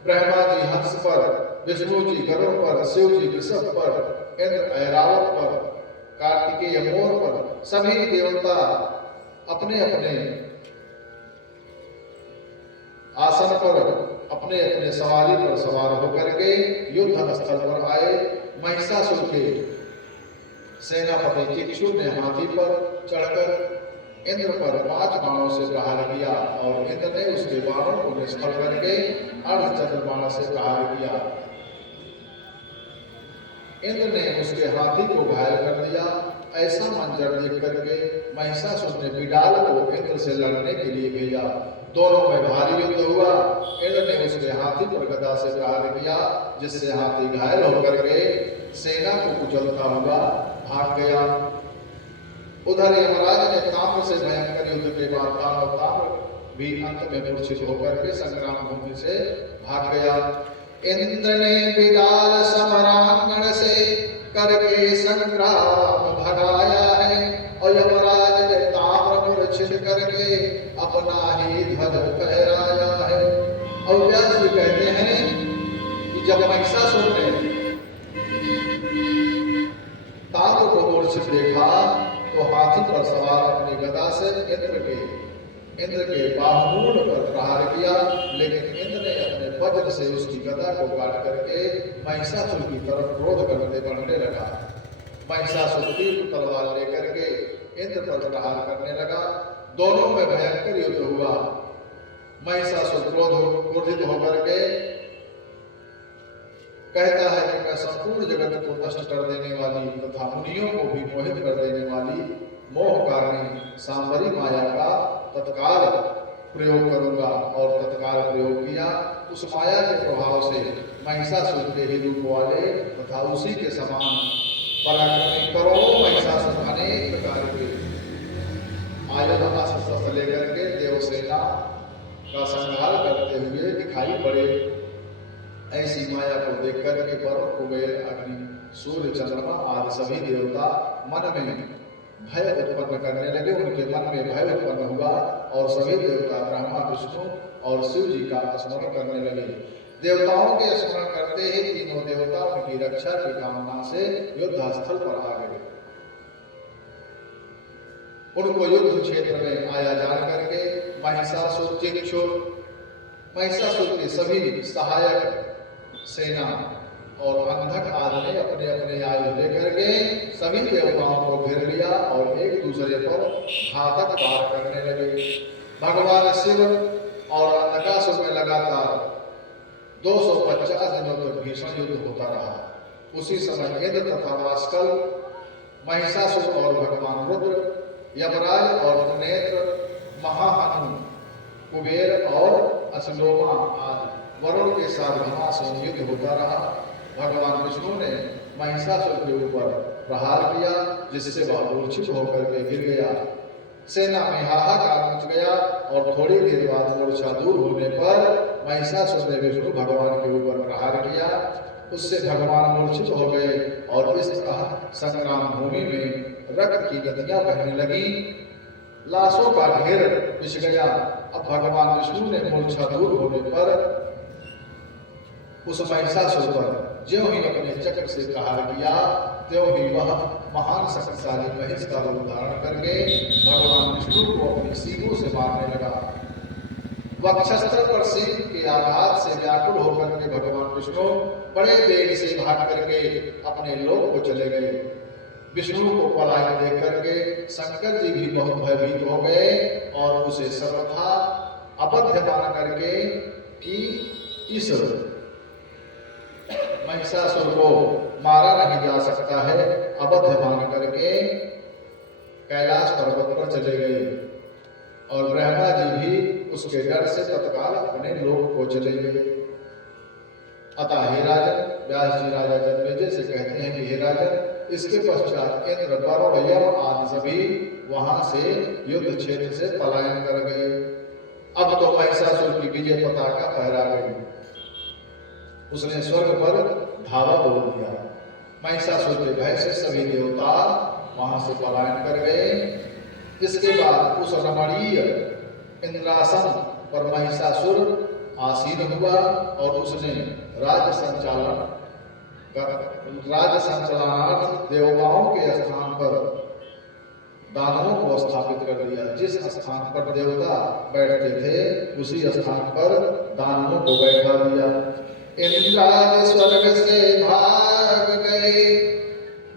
ब्रह्मा जी हंस पर, विष्णु जी गरुड़ पर, शिव जी वृषभ पर, इंद्र ऐरावत पर, कार्तिकेय मोर पर, सभी देवता अपने अपने आसन पर अपने अपने सवारी पर सवार होकर के युद्ध स्थल पर आए। महिषासुर के सेनापति चिक्षु ने हाथी पर चढ़कर इंद्र पर 5 बाणों से प्रहार किया और इंद्र ने उसके बाणों को निष्फल करके अर्धचंद्रबाण से प्रहार किया। इंद्र ने उसके हाथी को घायल कर दिया। ऐसा मंजर देख करके महिषासुर ने बिडाल को इंद्र से लड़ने के लिए भेजा। दोनों में भारी युद्ध हुआ। इंद्र ने उसके हाथी पर गदा से प्रहार किया जिससे हाथी घायल होकर के सेना को कुचलता हुआ भाग गया। उधर यमराज ने ताम्र से भयंकर युद्ध के बाद ताम्र भी अंत में मूर्छित होकर के संग्राम भूमि से भाग गया। इंद्र ने बिडाल समरांगण से करके संग्राम भगाया है और यमराज ने ताम्र मूर्छित करके अपना ही ध्वज फहराया है। और व्यास जी कहते हैं कि जब महिषासुर ने ताम्र को मूर्छित देखा तो हाथी पर सवार अपनी गदा से इंद्र के बाहुमूल पर प्रहार किया, लेकिन इंद्र ने अपने वज्र से उसकी गदा को काट करके महिषासुर की तरफ क्रोध करते बढ़ने लगा। महिषासुर तीव्र तलवार लेकर के इंद्र पर प्रहार करने लगा। दोनों में भयंकर युद्ध हुआ। महिषासुर क्रोधित होकर के कहता है कि मैं संपूर्ण जगत को नष्ट कर देने वाली तथा मुनियों को भी मोहित कर देने वाली मोहकारिणी सांबरी माया का तत्काल प्रयोग करूंगा। और तत्काल प्रयोग किया। उस माया के प्रभाव से महिषासुर के ही रूप वाले तथा उसी के समान पराक्रमी करोड़ों महिषासुर अनेक प्रकार के आयुध अस्त्र लेकर के देवसेना का संहार करते हुए दिखाई पड़े। ऐसी माया को देख करके वरुण, कुबेर, अग्नि, सूर्य, चंद्रमा आदि सभी देवता मन में भय उत्पन्न करने लगे। उनके मन में भय उत्पन्न हुआ और सभी देवता ब्रह्मा, विष्णु और शिव जी का स्मरण करने लगे। देवताओं के स्मरण करते ही तीनों देवता उनकी रक्षा की कामना से युद्ध स्थल पर आ गए। उनको युद्ध क्षेत्र में आया जान करके महिषासुर, चिक्षुर, महिषासुर के सभी सहायक सेना और अंधक आदि ने अपने अपने आयुध लेकर के सभी देवताओं को घेर लिया और एक दूसरे पर घातक वार करने लगे। भगवान शिव और अंधकासुर में लगातार 250 दिनों तक भीषण युद्ध होता रहा। उसी समय इंद्र तथा वास्कल, महिषासुर और भगवान रुद्र, यमराज और त्रिनेत्र, महाहनु, कुबेर और अश्लोमा आदि वरुण के साथ घमासान युद्ध होता रहा। भगवान विष्णु ने महिषासुर के ऊपर प्रहार किया जिससे वह मूर्छित होकर के गिर गया। सेना में हाहाकार मच गया और थोड़ी देर बाद मूर्छा दूर होने पर महिषासुर ने विष्णु भगवान के ऊपर प्रहार किया। उससे भगवान मूर्छित हो गए और इस तरह संग्राम भूमि में रक्त की नदियां बहने लगी। लाशों का ढेर बिछ गया। अब भगवान विष्णु ने मूर्छा दूर होने पर उस महिषासुर पर ज्यों ही अपने चक्र से प्रहार किया त्यों ही वह महान शक्तिशाली महिष का रूप धारण करके भगवान विष्णु को अपनी सींगों से मारने लगा। वक्षस्त्र पर सिंह के आघात से व्याकुल होकर के भगवान विष्णु बड़े वेग से भाग करके अपने लोक को चले गए। विष्णु को पलायन देख करके शंकर जी भी बहुत भयभीत हो गए और उसे सर्वथा अबध्य मान करके कि इस महिषासुर को मारा नहीं जा सकता है, अबद्ध मान करके कैलाश पर्वत पर चले गए और ब्रह्मा जी भी उसके डर से तत्काल अपने लोक को चले गए। अतः हे राजन, व्यास जी राजा जन्मेजय से कहते हैं कि हे राजन, इसके पश्चात इंद्र, वरुण, यम आदि सभी वहां से युद्ध क्षेत्र से पलायन कर गए। अब तो महिषासुर की विजय पताका फहरा गई। उसने स्वर्ग पर धावा बोल दिया। महिषासुर के भय से सभी देवता वहां से पलायन कर गए। इसके बाद उस रमणीय इंद्रासन पर महिषासुर आसीन हुआ और उसने राज्य संचालनार्थ देवताओं के स्थान पर दानवों को स्थापित कर दिया। जिस स्थान पर देवता बैठते थे उसी स्थान पर दानवों को बैठा दिया। इंद्रादि स्वर्ग से भाग गए,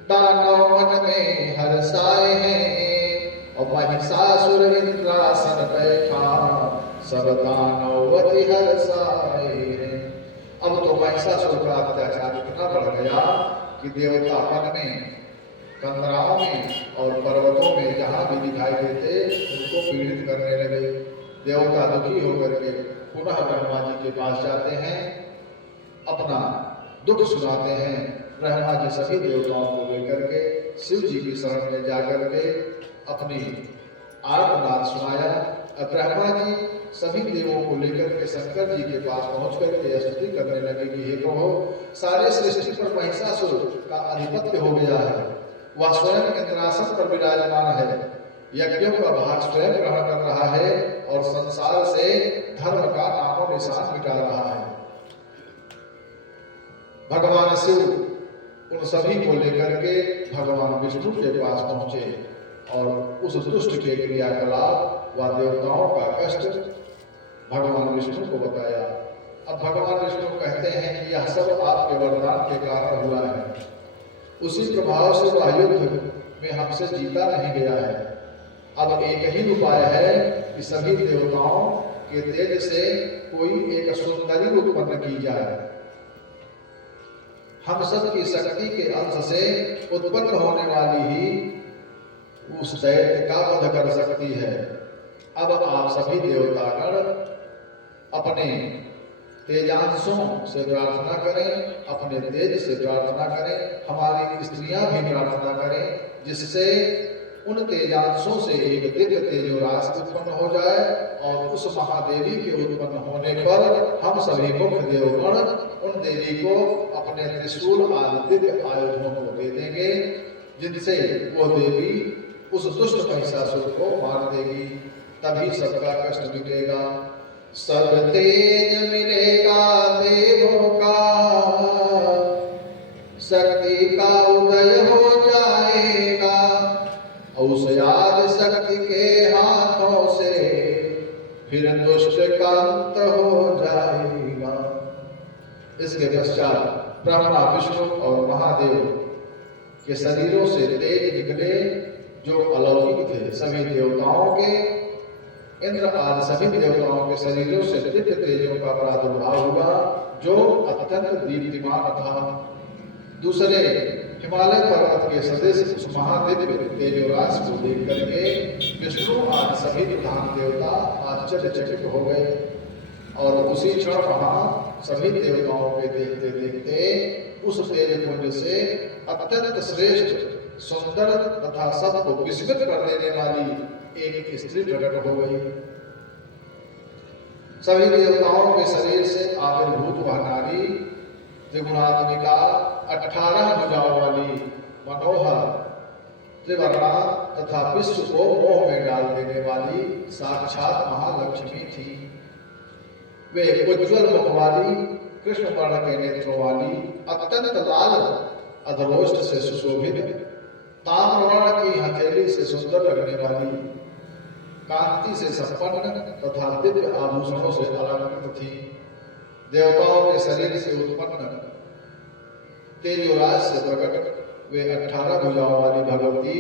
दानव मन में हर्षाए हैं, और महिषासुर इंद्रासन बैठा, सब दानवति हर्षाए हैं। अब तो महिषासुर का अत्याचार इतना बढ़ गया कि देवता मन में, कंदराओं में और पर्वतों में जहाँ भी दिखाई देते उनको पीड़ित करने लगे। देवता दुखी होकर के पुनः ब्रह्मा जी के पास जाते हैं, अपना दुख सुनाते हैं। ब्रह्मा जी सभी देवताओं को लेकर के शिव जी की शरण में जाकर के अपनी आर्तनाद सुनाया। ब्रह्मा जी सभी देवों को लेकर के शंकर जी के पास पहुंच करके स्तुति करने लगे कि हे प्रभु, सारे सृष्टि पर महिषासुर का आधिपत्य हो गया है। वह स्वयं इंद्रासन पर विराजमान है, यज्ञों का भाग स्वयं ग्रहण कर रहा है और संसार से धर्म का नामो निशान मिटा रहा है। भगवान शिव उन सभी को लेकर के भगवान विष्णु के पास पहुंचे और उस दुष्ट के क्रियाकलाप व देवताओं का कष्ट भगवान विष्णु को बताया। अब भगवान विष्णु कहते हैं कि यह सब आपके वरदान के कारण हुआ है। उसी प्रभाव से वह युद्ध में हमसे जीता नहीं गया है। अब एक ही उपाय है कि सभी देवताओं के तेज से कोई एक सुंदरी उत्पन्न की जाए। हम सब की शक्ति के अंश से उत्पन्न होने वाली ही उस दैत्य का वध कर सकती है। अब आप सभी देवतागण अपने तेजांशों से प्रार्थना करें, अपने तेज से प्रार्थना करें, हमारी स्त्रियां भी प्रार्थना करें, जिससे उन तेजांशों से एक दिव्य तेजोराश उत्पन्न हो जाए और उस महादेवी के उत्पन्न होने पर हम सभी मुख्य देवगण उन देवी को अपने त्रिशूल आदि दिव्य आयुधों को दे देंगे, जिनसे वो देवी उस दुष्ट महिषासुर को मार देगी। तभी सबका कष्ट मिटेगा, सब तेज मिलेगा देवों का, शक्ति का उदय हो जाएगा, उस याद शक्ति के हाथों से फिर दुष्ट का अंत हो जाएगा। इसके पश्चात ब्रह्मा, विष्णु और महादेव के शरीरों से तेज निकले जो अलौकिक थे। सभी देवताओं के, इंद्र आदि सभी देवताओं के शरीरों से दिव्य तेजों का प्रादुर्भाव हुआ जो अत्यंत दीप्तिमान था। दूसरे हिमालय पर्वत के सदृश उस महादिव्य तेजोराश को देख करके विष्णु आदि सभी प्रधान देवता आश्चर्यचकित हो गए और उसी क्षण वहां सभी देवताओं के देखते देखते उस तेज पुंज से अत्यंत श्रेष्ठ, सुंदर तथा सबको विस्मित कर देने वाली एक स्त्री प्रकट हो गई। सभी देवताओं के शरीर से आविर्भूत वह नारी त्रिगुणात्मिका, 18 भुजाओं वाली, मनोहर, त्रिवर्णा तथा विश्व को मोह में डाल देने वाली साक्षात महालक्ष्मी थी। वे उज्ज्वल मुख वाली, कृष्ण वर्ण के नेत्रों वाली, अत्यंत लाल अधरोष्ठ से सुशोभित, ताम्रवर्ण की हथेली से सुंदर लगने वाली, कांति से संपन्न तथा दिव्य आभूषणों से अलंकृत थी। देवताओं के शरीर से उत्पन्न तेजोराज से प्रकट वे 18 भुजाओं वाली भगवती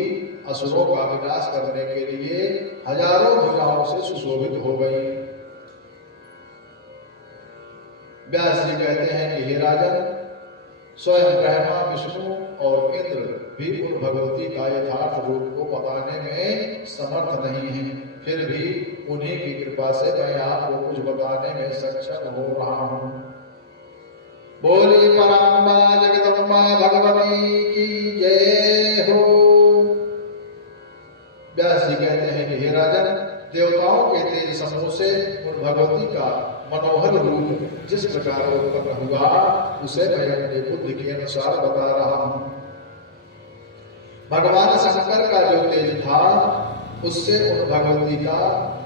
असुरों का विनाश करने के लिए हजारों भुजाओं से सुशोभित हो गई। व्यास जी कहते हैं कि हे राजन, स्वयं ब्रह्मा, विष्णु और इंद्र भी उन भगवती का यथार्थ रूप को बताने में समर्थ नहीं है, फिर भी उन्हीं की कृपा से मैं आपको कुछ बताने में सक्षम हो रहा हूं। बोली पराम्बा जगदम्बा भगवती की जय हो। व्यास जी कहते हैं कि हे राजन, देवताओं के तेज समूह से उन भगवती का मनोहर रूप जिस प्रकार उत्पन्न हुआ उसे मैं अपने बुद्धि के अनुसार बता रहा हूं। भगवान शंकर का जो तेज था उससे उन भगवती का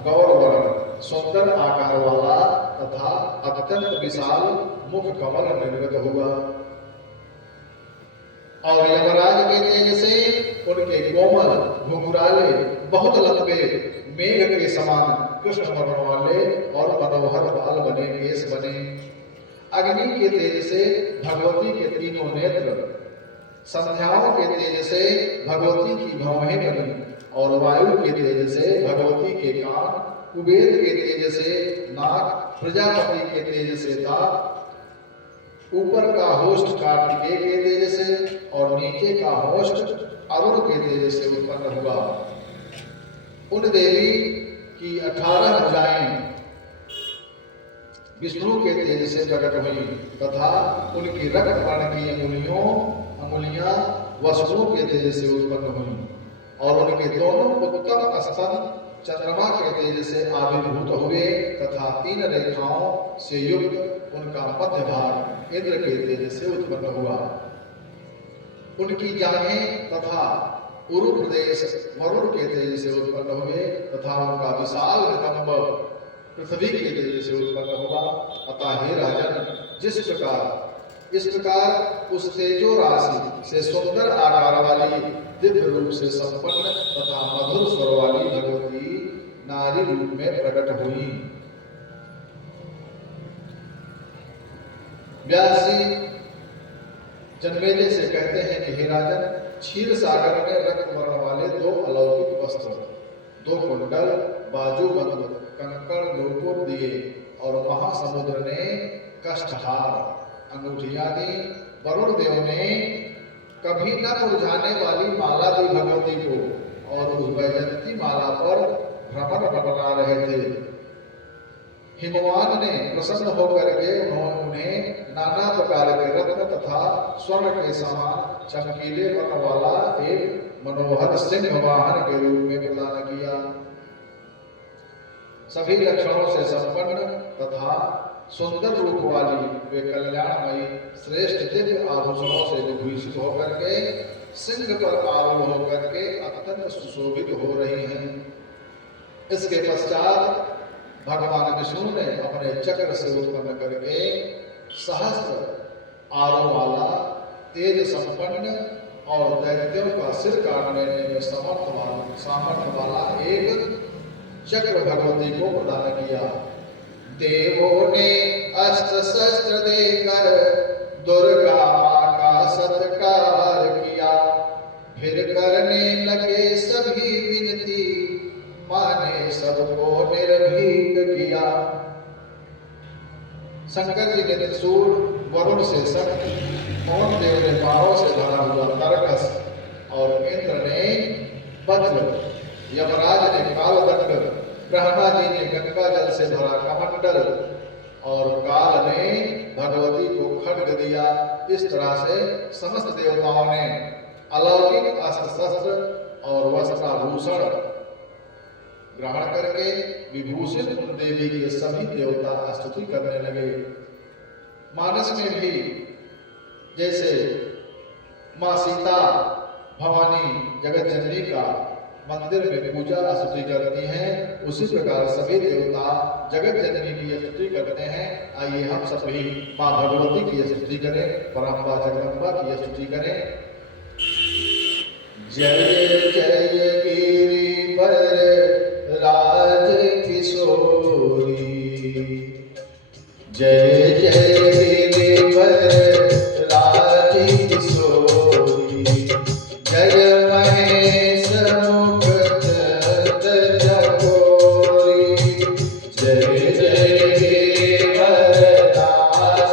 गौरवर्ण सुंदर आकार वाला तथा अत्यंत विशाल मुख कमल निर्मित हुआ और यमराज के तेज से उनके कोमल घुंघराले बहुत लंबे मेघ के समान कृष्ण वर्ण वाले और मनोहर बाल बने, केश बने। अग्नि के तेज से भगवती के तीनों नेत्र, संध्याओं के तेज से भगवती की भौहें बनी और वायु के तेज से भगवती के कान, कुबेर के तेज से नाक, प्रजापति के तेज से दांत, ऊपर का होस्ट कार्तिकेय के तेज से और नीचे का होस्ट अरुण के तेज से उत्पन्न हुआ। उन देवी की 18 भुजाएं विष्णु के तेज से प्रकट हुई तथा उनकी रक्त वर्ण की अंगुलियां वसुओं के तेज से उत्पन्न हुई और उनके दोनों उत्तम स्तन चंद्रमा के तेज से आविर्भूत हुए तथा 3 रेखाओं से युक्त उनका मध्य भाग इंद्र के तेज से उत्पन्न हुआ। उनकी जांघें तथा उरु प्रदेश वरुण के तेज से उत्पन्न हुए तथा उनका विशाल नितंब पृथ्वी के तेज से उत्पन्न हुआ। अतः हे राजन, इस प्रकार उस तेजो राशि से सुंदर आकार वाली दिव्य रूप से संपन्न तथा मधुर स्वर वाली भगवती नारी रूप में प्रकट हुई। व्यास जी जनमेजय से कहते हैं कि हे राजन, क्षीर सागर में रक्त वर्ण वाले 2 अलौकिक वस्त्र, 2 कुंडल, बाजूबंद, कंकड़, नूपुर दिए और महासमुद्र ने कष्टहार, अंगूठियां दी। वरुण देव ने कभी न मुरझाने वाली माला दी भगवती को और उस वैजयंती माला पर भ्रमर बना रहे थे। हिमवान ने प्रसन्न होकर के उन्हें नाना प्रकार के रत्न तथा स्वर्ण के समान चमकीले वर्ण वाला एक मनोहर सिंह वाहन के रूप में प्रदान किया। सभी लक्षणों से संपन्न तथा सुंदर रूप वाली वे कल्याणमयी श्रेष्ठ दिव्य आभूषणों से विभूषित होकर के सिंह पर आरूढ़ होकर के अत्यंत सुशोभित हो रही हैं। इसके पश्चात भगवान विष्णु ने अपने चक्र से उत्पन्न करके सहस्त्र आरों वाला तेज संपन्न और दैत्यों का सिर काट लेने में सामर्थ्य वाला एक चक्र भगवती को प्रदान किया। देवों ने अस्त्र शस्त्र देकर दुर्गा मां का सत्कार किया, फिर करने लगे सभी विनती, माने सबको निर्भीक किया। शंकर जी ने त्रिशूल, वरुण से शक्ति, पवन देव ने बाणों से भरा हुआ तरकस और इंद्र ने वज्र, यमराज ने कालदंड, ब्रह्मा जी ने गंगा जल से भरा कमंडल और काल ने भगवती को खड्ग दिया। इस तरह से समस्त देवताओं ने अलौकिक अस्त्र शस्त्र और वस्त्राभूषण ग्रहण करके विभूषित उन देवी के सभी देवता स्तुति करने लगे। मानस में भी जैसे माँ सीता भवानी जगत जननी का मंदिर में पूजा स्तुति करती हैं, उसी प्रकार सभी देवता जगत जननी की स्तुति करते हैं। आइए हम सभी माँ भगवती की स्तुति करें, पराम्बा जगदम्बा की स्तुति करें। जय जय गिरिवर राज किशोरी, जय जय गिरिवर राज किशोरी, जय महेश मुकुट चकोरी, जय जय गिरिवर राज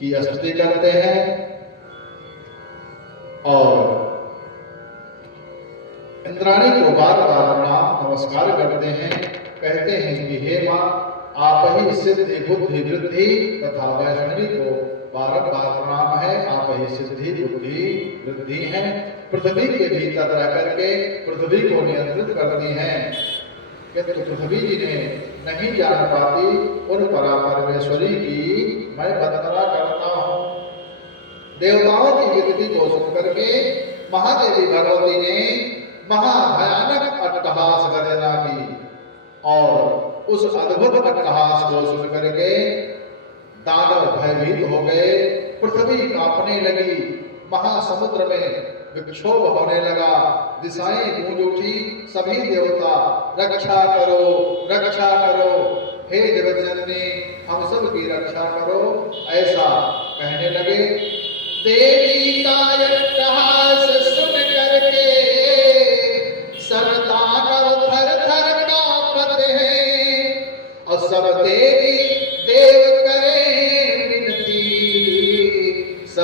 की स्तुति करते हैं और इंद्राणी को बार बार प्रणाम नमस्कार करते हैं। कहते हैं कि हे माँ, आप ही सिद्धि बुद्धि वृद्धि तथा वैष्णवी को बारंबार प्रणाम है। आप ही सिद्धि बुद्धि वृद्धि हैं। पृथ्वी के भीतर रह करके पृथ्वी को नियंत्रित करती हैं। किंतु पृथ्वी जी ने नहीं जान पाती उन परा परमेश्वरी की मैं वंदना करता हूँ। देवताओं की कीर्ति को सुन करके महादेवी भगवती ने महाभयानक अट्टहास गर्जना की और उस अद्भुत अट्टहास को सुन करके दानव भयभीत हो गए। पृथ्वी कांपने लगी, महासमुद्र में विक्षोभ होने लगा, दिशाएं गूंज उठी। सभी देवता रक्षा करो, रक्षा करो, हे जगतजननी हम सब की रक्षा करो, ऐसा कहने लगे। देवी का अट्टहास सुन करके सब दानव थर थर कांपते हैं और सब देवी देव करें विनती,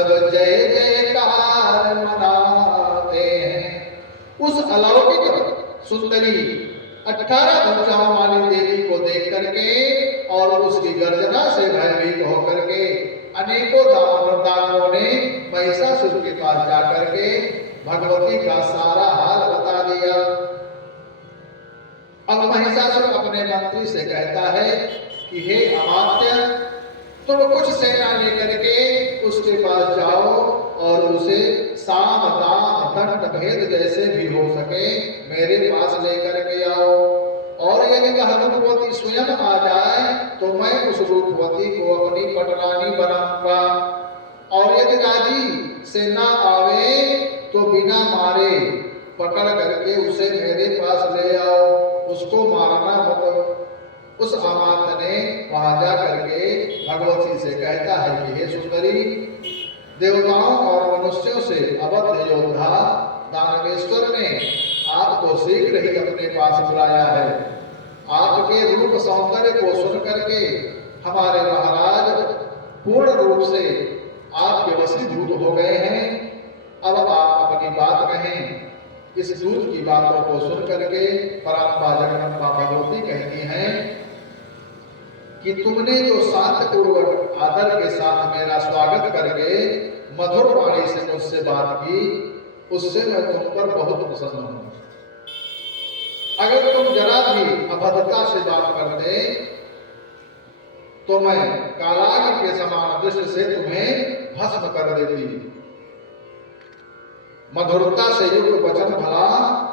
सब जय जयकार मनाते हैं। उस अलौकिक सुंदरी 18 भुजाओं वाली देवी को देख करके और उसकी गर्जना से भयभीत होकर के अनेकों दानवों ने महिषासुर के पास जाकर के भगवती का सारा हाल बता दिया। अब महिषासुर अपने मंत्री से कहता है कि हे अमात्य, तुम कुछ सेना लेकर के उसके पास जाओ और उसे साम दाम दंड भेद जैसे भी हो सके मेरे पास लेकर के आओ। और यदि वह रूपवती स्वयं आ जाए तो मैं उस रूपवती को अपनी पटरानी बनाऊंगा, और यदि राजी से ना आवे तो बिना मारे पकड़ करके उसे मेरे पास ले आओ, उसको मारना मत। उस अमात्य ने वहां जा करके भगवती से कहता है कि हे सुंदरी, देवताओं और मनुष्यों से अवध योद्धा दानवेश्वर ने आपको शीघ्र ही अपने पास बुलाया है। आपके रूप सौंदर्य को सुन करके हमारे महाराज पूर्ण रूप से आपके वशीभूत हो गए हैं। अब आप अपनी बात कहें। इस दूत की बातों को सुन करके पराम्बा जगदम्बा भगवती कहती हैं कि तुमने जो शांतपूर्वक आदर के साथ मेरा स्वागत करके मधुर वाणी से मुझसे बात की, उससे मैं तुम पर बहुत प्रसन्न हूं। अगर तुम जरा भी अभद्रता से बात करते तो मैं कालाग्नि के समान दृष्टि से तुम्हें भस्म कर देती। मधुरता से युक्त वचन भला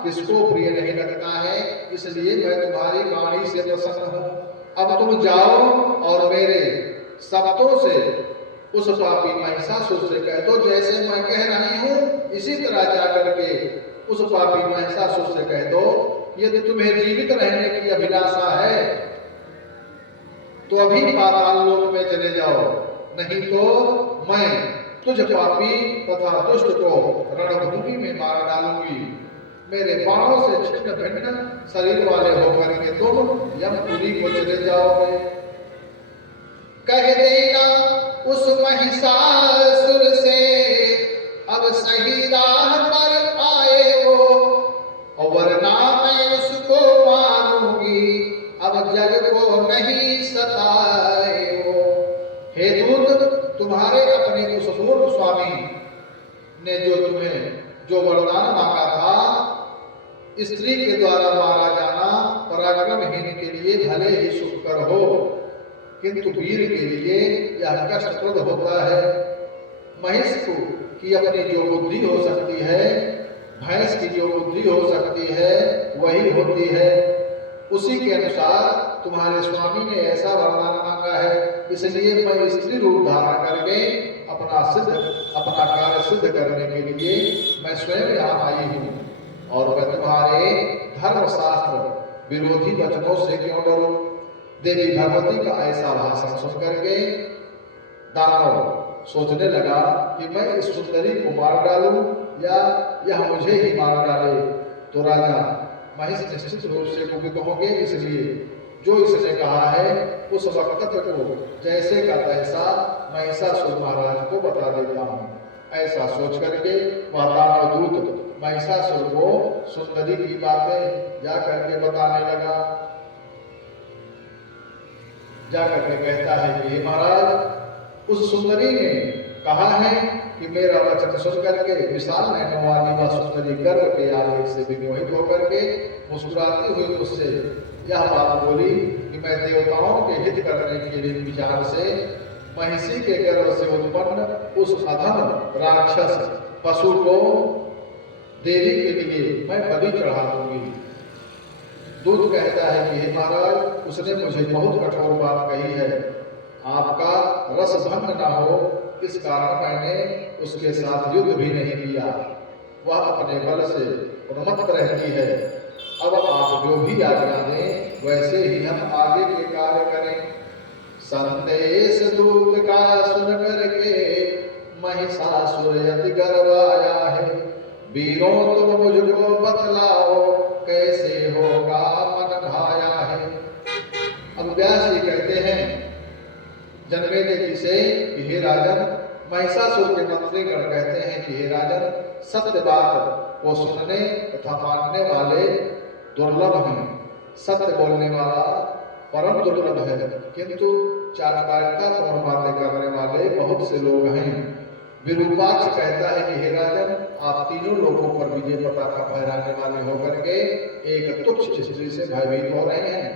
किसको प्रिय नहीं लगता है, इसलिए मैं तुम्हारी वाणी से प्रसन्न हूं। अब तुम जाओ और मेरे शब्दों से उस पापी महिषासुर से कह दो जैसे मैं कह रही हूं, इसी तरह जाकर के उस पापी महिषासुर से कह दो, यदि तुम्हें जीवित रहने की अभिलाषा है तो अभी पाताल लोक में चले जाओ, नहीं तो मैं तुझ पापी तथा दुष्ट को रणभूमि में मार डालूंगी। मेरे बाणों से छिन्न भिन्न शरीर वाले होकर के तुम यमपुरी को चले जाओगे। कह देना उस महिषासुर से अब सही राह पर आए वो, और वरना मैं उसको मारूंगी, अब जग को नहीं सताए वो। हे दूत, तुम्हारे अपने उस पूर्व स्वामी ने जो वरदान मांगा था, स्त्री के द्वारा मारा जाना पराक्रमहीन के लिए भले ही सुखकर हो, किंतु वीर के लिए यह कष्टप्रद होता है। महिष की अपनी जो बुद्धि हो सकती है, भैंस की जो बुद्धि हो सकती है, वही होती है। उसी के अनुसार तुम्हारे स्वामी ने ऐसा वरदान मांगा है, इसलिए मैं स्त्री रूप धारण करके अपना कार्य सिद्ध करने के लिए मैं स्वयं यहाँ आई हूँ। और मैं तुम्हारे धर्मशास्त्र विरोधी वचनों से क्यों डरूं? देवी भगवती का ऐसा भाषण सुन करके दानव सोचने लगा कि मैं इस सुंदरी को मार डालूं या यह मुझे ही मार डाले तो राजा महिष निश्चित रूप से कुपित होंगे, इसलिए जो इसने कहा है उस वक्तव्य को जैसे का तैसा महिषासुर महाराज को बता देता हूँ। ऐसा सोच करके वह दानव दूत महिषासुर को सुंदरी की बातें जा करके बताने लगा। जा करके कहता है कि महाराज, उस सुंदरी ने कहा है कि मेरा वचन सुन करके विशाल नैनों वाली वह सुंदरी गर्व के आवेग से विमोहित होकर के मुस्कुराती हुई मुझसे यह बात बोली कि मैं देवताओं के हित करने के लिए विचार से महिषी के गर्भ से उत्पन्न उस अधम राक्षस पशु को देवी के लिए मैं बलि चढ़ा दूंगी। दूत कहता है कि हे महाराज, उसने मुझे बहुत कठोर बात कही है, आपका रस भंग न हो इस कारण मैंने उसके साथ युद्ध भी नहीं किया। वह अपने बल से उन्मत्त रहती है। अब आप जो भी आज्ञा दें वैसे ही हम आगे के कार्य करें। संदेश दूत का सुन करके महिषासुर अति गर्व आया है। वीरों तुम मुझको बतलाओ कैसे होगा मन भाया है। अब व्यास जी कहते हैं जनमेजय जी से कि हे राजन, महिषासुर के मंत्रीगण कहते हैं कि हे राजन, सत्य बात को सुनने तथा मानने वाले दुर्लभ हैं। सत्य बोलने वाला परम दुर्लभ है, किंतु चाटकारिता पूर्ण बातें करने वाले बहुत से लोग हैं। विरूपाक्ष कहता है कि हे राजन, आप तीनों लोगों पर विजय पताका फहराने वाले होकर के एक तुच्छ स्त्री से भयभीत हो रहे हैं।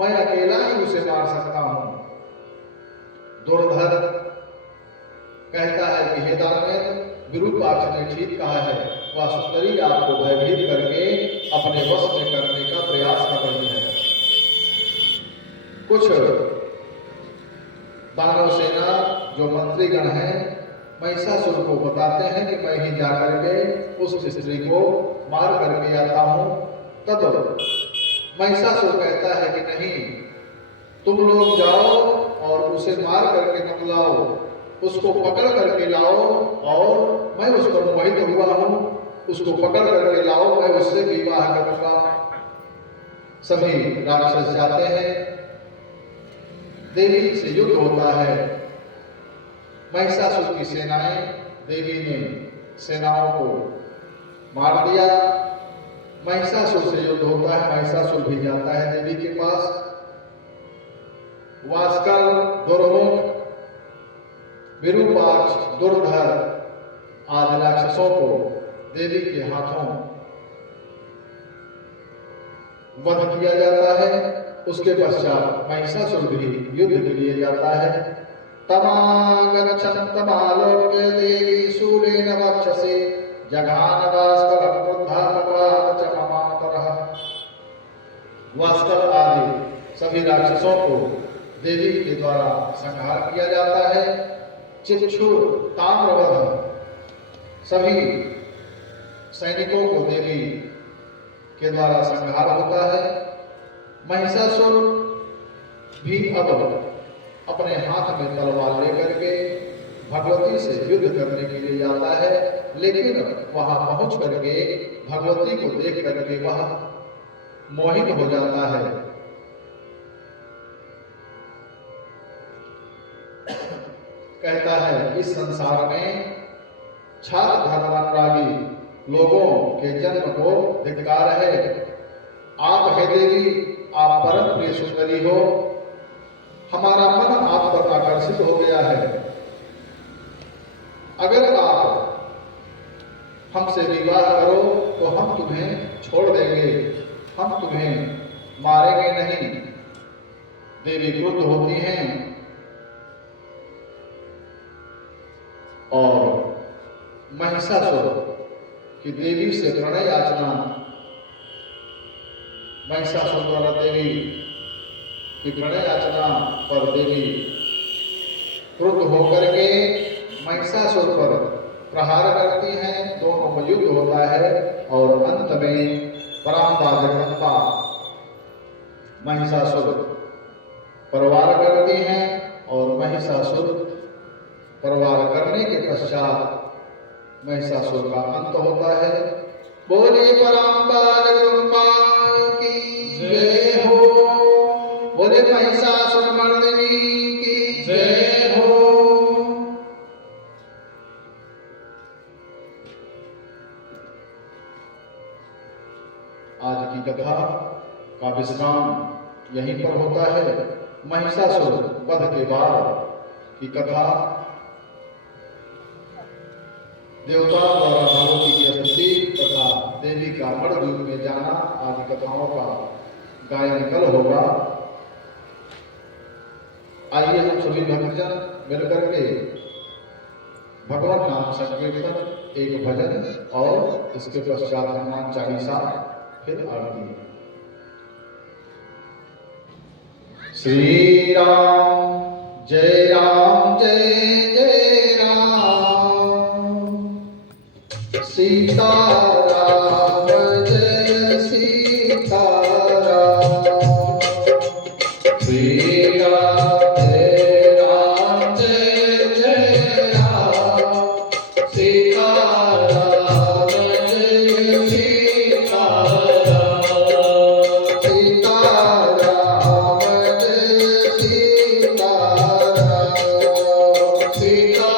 मैं अकेला ही उसे मार सकता हूं। दुर्धर कहता है कि हे दानवेंद्र, विरूपाक्ष ने ठीक कहा है। वह सुंदरी आपको भयभीत करके अपने वश में करने का प्रयास कर रही है। कुछ दानव सेना जो मंत्रीगण हैं महिषासुर को बताते हैं कि मैं ही जाकर के उस स्त्री को मार करके आता हूं। तब महिषासुर कहता है कि नहीं, तुम लोग जाओ और उसे मार करके न लाओ, उसको पकड़ करके लाओ और मैं उस पर मोहित हुआ हूं, उसको पकड़ करके लाओ, मैं उससे विवाह करूंगा। सभी राक्षस जाते हैं, देवी से युद्ध होता है। महिषासुर की सेनाएं, देवी ने सेनाओं को मार दिया। महिषासुर से युद्ध होता है, महिषासुर भी जाता है देवी के पास। वास्कल, दुर्मुख, विरूपाक्ष, दुर्धर आदि राक्षसों को देवी के हाथों वध किया जाता है। उसके पश्चात महिषासुर भी युद्ध के लिए जाता है। तमागच्छन्तमालोक्य देवी शूलेन वक्षसे जघानवास्कलं क्रुद्धा पपात च ममान्तरः। वास्कल आदि सभी राक्षसों को देवी के द्वारा संहार किया जाता है। चिक्षुर, ताम्रवध सभी सैनिकों को देवी के द्वारा संहार होता है। महिषासुर भी अब अपने हाथ में तलवार लेकर के भगवती से युद्ध करने के लिए जाता है, लेकिन वहां पहुंच करके भगवती को देख करके वह मोहित हो जाता है। कहता है इस संसार में छात्र धर्मानुरागी लोगों के जन्म को धिक्कार है। आप हे देवी, आप परम प्रिय सुंदरी हो, हमारा मन आप पर आकर्षित हो गया है। अगर आप हमसे विवाह करो तो हम तुम्हें छोड़ देंगे, हम तुम्हें मारेंगे नहीं। देवी क्रुद्ध होती हैं और महिषासुर की देवी से प्रणय याचना, महिषासुर द्वारा देवी की प्रणय याचना पर देवी क्रुद्ध होकर के महिषासुर पर प्रहार करती हैं। दोनों में युद्ध होता है और अंत में पराम्बाजगंबा महिषासुर परवार करती हैं और महिषासुर परवार करने के पश्चात महिषासुर का अंत होता है। बोले पराम्बाजगंबा की जय हो, बोले महिषासुर मर्दिनी की जय हो। आज की कथा का विश्राम यहीं पर होता है। महिषासुर वध के बाद की कथा देवता द्वारा भगवती की स्तुति तथा देवी का मणद्वीप में जाना आदि कथाओं का गायन कल होगा। आइए हम सभी भक्तजन मिलकर के भगवान नाम संकीर्तन, एक भजन और इसके पश्चात हनुमान चालीसा, फिर आरती। श्री राम जय राम जय जय राम, सीता राम जय सीता राम, श्री राम जय राम जय जय राम, सीता राम जय सीता राम, सीता राम जय सीता राम, सीता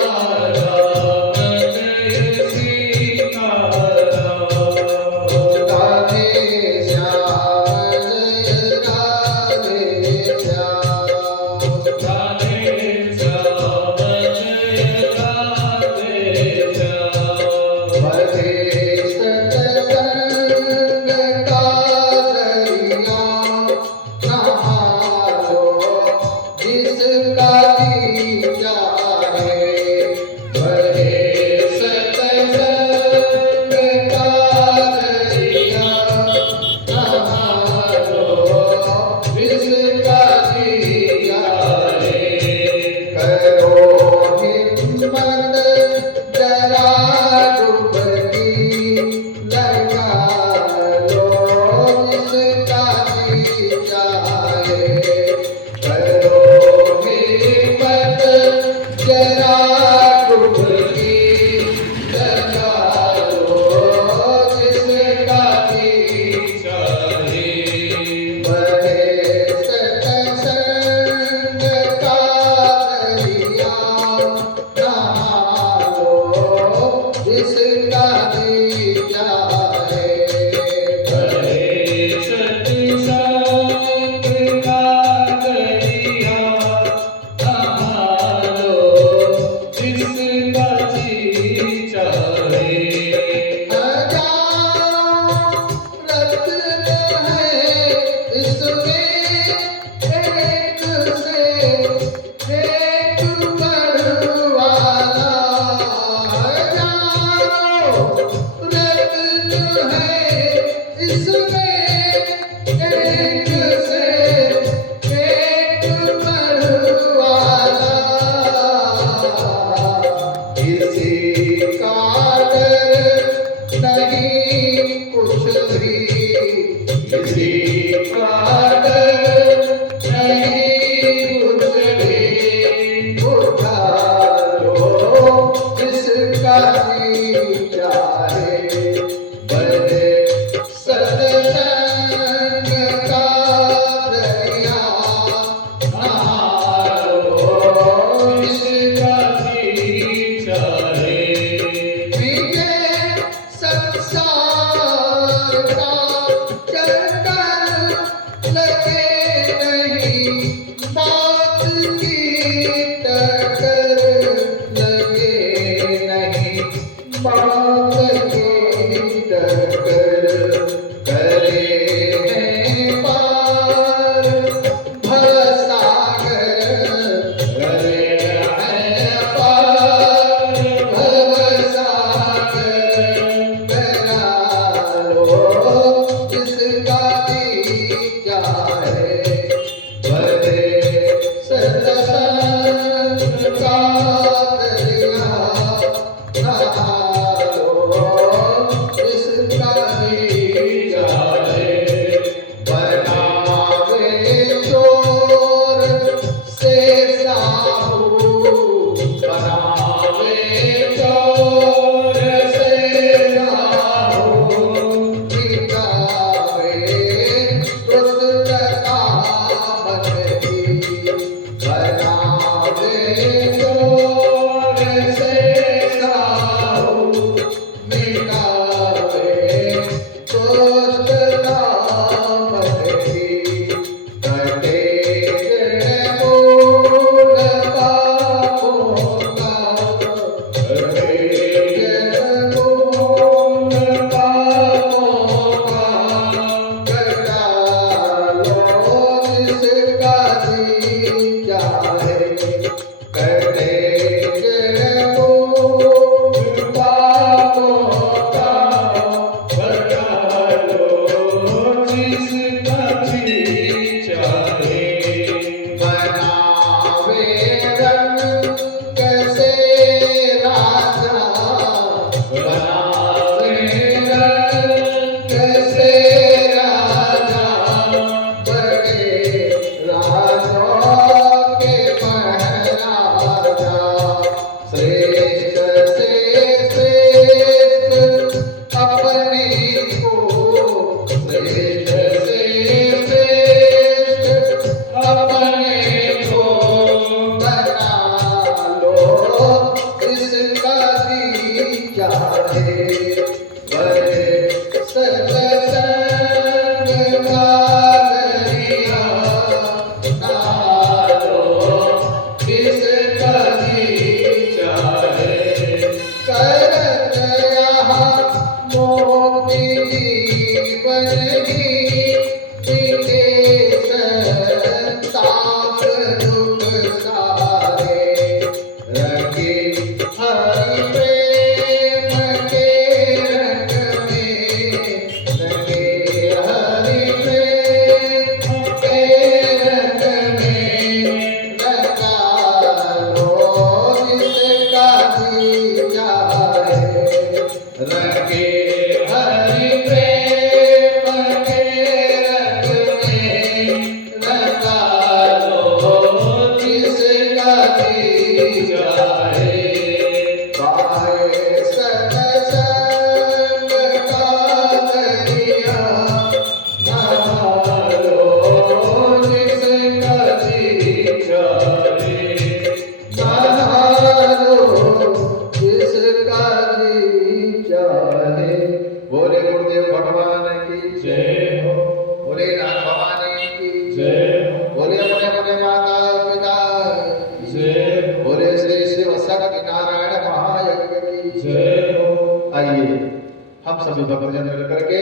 हम सभी भक्तजन मिल करके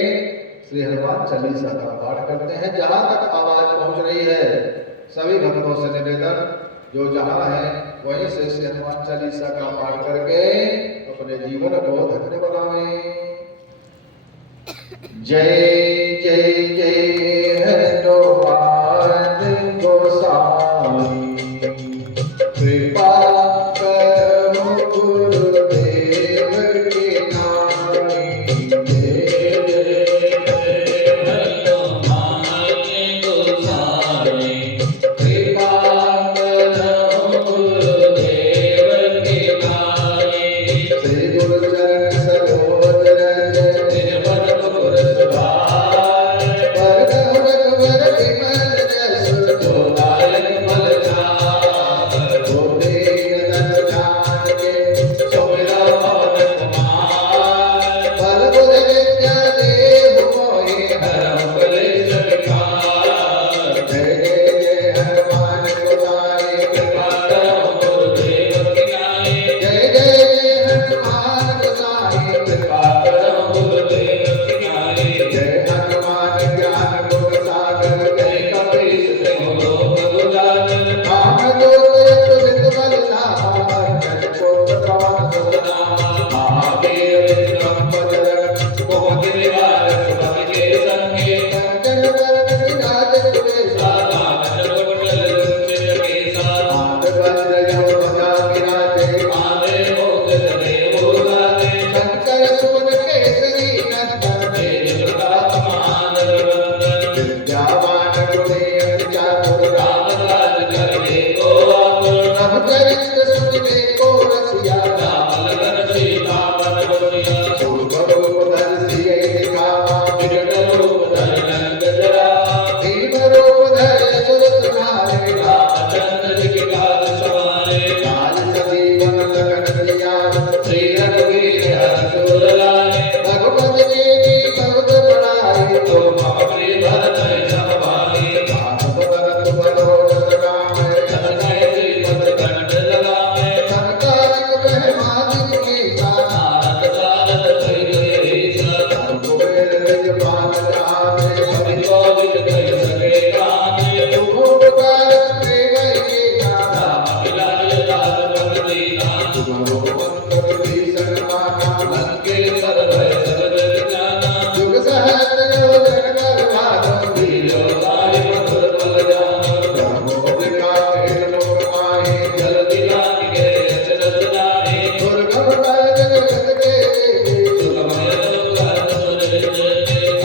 श्री हनुमान चालीसा का पाठ करते हैं। जहां तक आवाज पहुंच रही है सभी भक्तों से निवेदन, जो जहां है वहीं से श्री हनुमान चालीसा का पाठ करके अपने जीवन को धन्य बनाएं। जय जय जय हनुमान गोसाई, कृपा रसिया श्री रघुवीर हर्ष उर लाए रघुपति जी की बहुत बड़ाई तो मम प्रिय भरत सम भाई भागवत भरत मनोरथ गावे जस कहे श्रीपति कंठ लगावे संतानिक ब्रह्मादि मुनीसा नारद सारद सहित ईसा कुबेर निज पान जाने कवि कोविद कहि सके गाने तुम पुकार प्रेम कीना राम मिलाय दास पद दीना तुम भीषण माना लंकेश्वर भय सब जग जाना जुग सहस्र योजन कर भागम वीरो ताहि मधुर फल जानो ब्रह्मोदिका खेल लोक माहि जल दिलानि गए अचरज नाहि दुर्गम काज जगत के देवी सुगमय दुर्गम सुरेश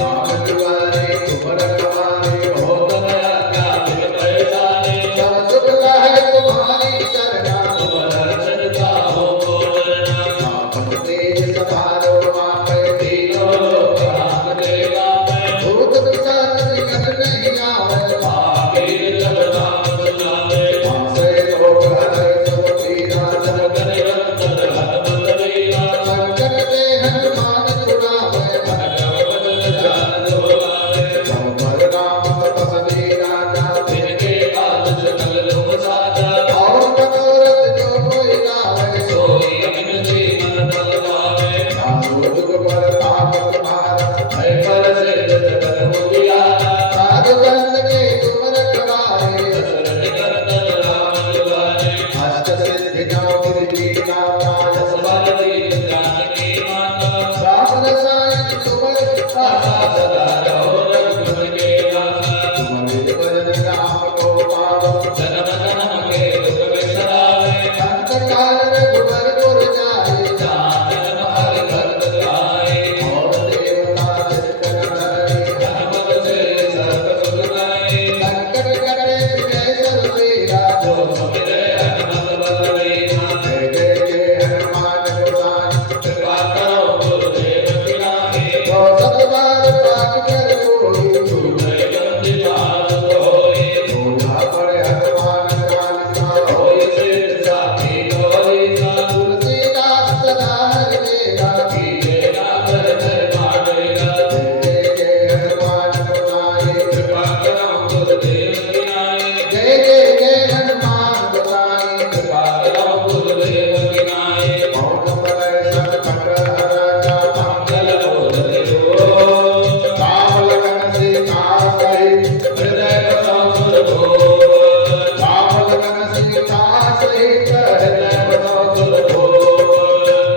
आम दुआरे तुम रखवारे हो दया क्या बिन पैसारे सब सुख लाहे तुम्हारी शरणा तुम दर्शन पाहो को डरना आपन तेज सवारो आपे तीनों लोक हाथ देवा मैं भूत पिशाच निकट नहीं आवे आगे जब नाम सुनावे आसे लोग हरे सब पीरा सब करे अंतर हनुमत वीरा संकट ते हनुमान छुड़ावे भगव वचन ध्यान दोलावे भर राम तपस्वी राजा जिनके काज सकल लोक साजा और मनोरथ जो कोई गावे सोई अमित जीवन फल पावे साधु जुग पर ताप तुम्हारा भय पर से जगत उजियारा साधु संत के तुम रखवारे दशरथ नंदन राम दुलारे अष्ट सिद्धि नौ गिरि नारायण सबर दीन जानकी माता राम रसायन तुम आशा रखवारे सदा रहो रघुपति के दासा तुम्हारे भजन राम को पावो जन्म जन्म के दुख बिसरावे अंत काल रघुबर पुर जाए जहाँ जन्म हरि भक्त गाए और देवता चित्तन धरे हनुमत से सर्व सुख गाए संकट करे विजय सब तेरा जो सुमिरे हनुमत बल वीरा जय जय जय हनुमान गोसाई कृपा करो गुरुदेव की नाहि तो सब बार पाठ कर कोई छूटे बंदी पार होई बोला पड़े हनुमान चालीसा होई सिद्ध साखी गौरीसा तुलसीदास सदा हरि मेरा कीजे नाम हृदय माडेगा जय जय जय हनुमान गोसाई कृपा करो गुरुदेव की नाहि जय जय जय हनुमान गोसाई कृपा करो गुरुदेव की नाहि मौन पड़े संकट हरना मंगल मूर्ति हो राम लखन सीता सहित हृदय बसो सुर हो राम लखन सीता सहित हृदय बसो सुर हो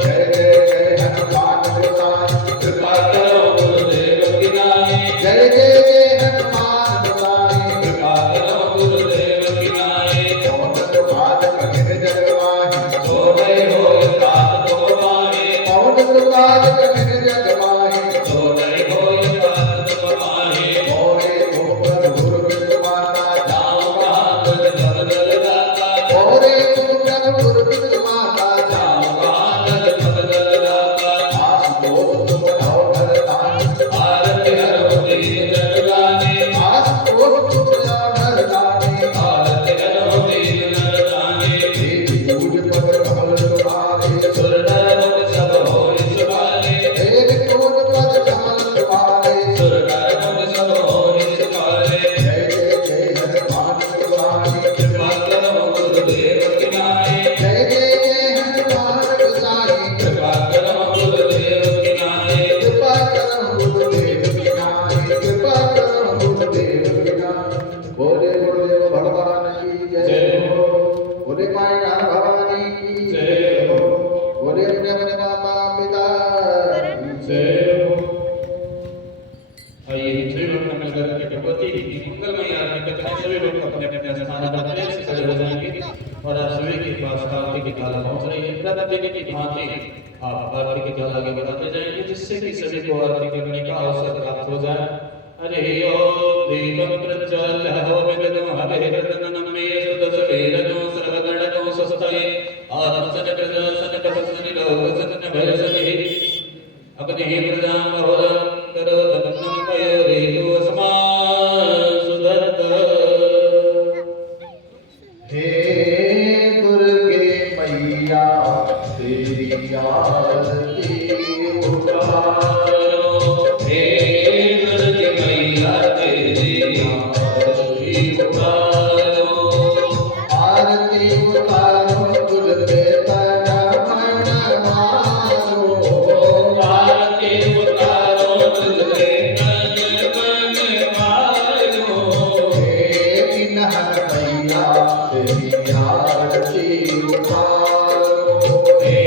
जय जय जय हनुमान गोसाई कृपा करो गुरुदेव की नाहि जय जय जय हनुमान गोसाई कृपा करो गुरुदेव की नाहि पवन सुभाग कठिन जग माहि सो गए हो तात तो पाए पवन सुभाग कठिन जग माहि सो गए हो तात तो पाए मोरे ऊपर गुरु बिनु माता जाओ कहाँ कर जब जल दाता मोरे ऊपर गुरु बिनु माता जाओ कहाँ कर जब जल दाता आशुतोष तुम रहो धरतानि आरती हरो दीन जग गाने आशुतोष तुम रहो धरतानि आरती हरो दीन जग गाने देवी पूज पद कमल तुम्हारे सुर नर मुख सब होई सुभाने देवी पूज पद कमल तुम्हारे सुर नर मुख सब होई सुभाने जय जय जय हनुमान गोसाई कृपा करो गुरुदेव की नाहि जय जय जय हनुमान गोसाई कृपा करो गुरुदेव की नाहि कृपा करो गुरुदेव की नाहि कृपा करो गुरुदेव की नाहि बोले गुरुदेव भगवान की जय हो बोले माई राम भवानी की जय हो बोले अपने अपने माता पिता की जय हो आइए श्री नगर के भगवती की मंगलमय आरती करते हैं। सभी लोग अपने अपने स्थान पर प्रेम से खड़े हो जाएंगे और आप सभी के पास आरती की थाला पहुंच रही है। प्रतिदिन की भांति आप आरती की थाला आगे बढ़ाते जाएंगे जिससे कि सभी को आरती करने का अवसर प्राप्त हो जाए। हरे ओम दीपं प्रज्वल्य हो विदनो हरे रतनमे सुदसवेरनो सर्वगणनो स्वस्तये आत्मसनकृत सनकसनि लोकसन भयसनि अपने ही प्रदान बहुलम करो तन्नम पयोरेतु अस्मान् सुधत्त। हे दुर्गे मैया आरती उतारो हे दुर्गे मैया तेरी आरती उतारो आरती उतारो तुझ पे तन मन मारो आरती उतारो तुझे तन मन मारो हे किन्हर मैया तेरी आरती उतारो हे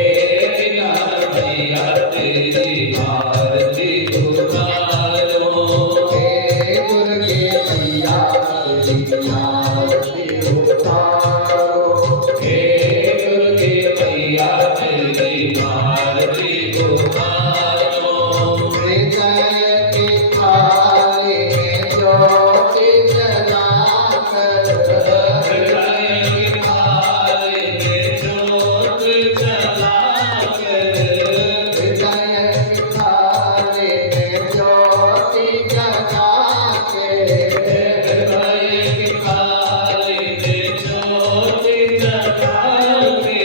नार मैया तेरी आरती उतारो हे दुर्गे मैया तेरी आरती उतारो हे दुर्गे मैया तेरी आरती उतारो हृदय के थाली में ज्योति जलाकर हृदय की थाली में जोत जलाकर हृदय की थाली में ज्योति जलाके हृदय की थाली में जोत जलाके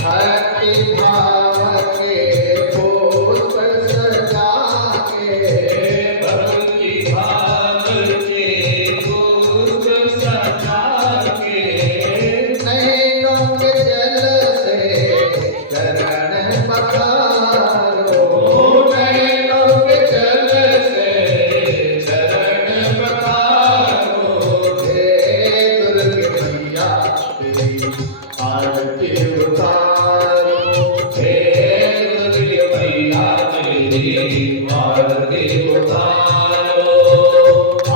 भक्ति भाव के पुष्प सजाके भक्ति भाव के पुष्प सजा के नैनों के जल से चरण पखारो नैनों के जल से चरण पखारो हे दुर्गे मैया तेरी आरती उतारो हे दुर्गे मैया तेरी आरती उतारो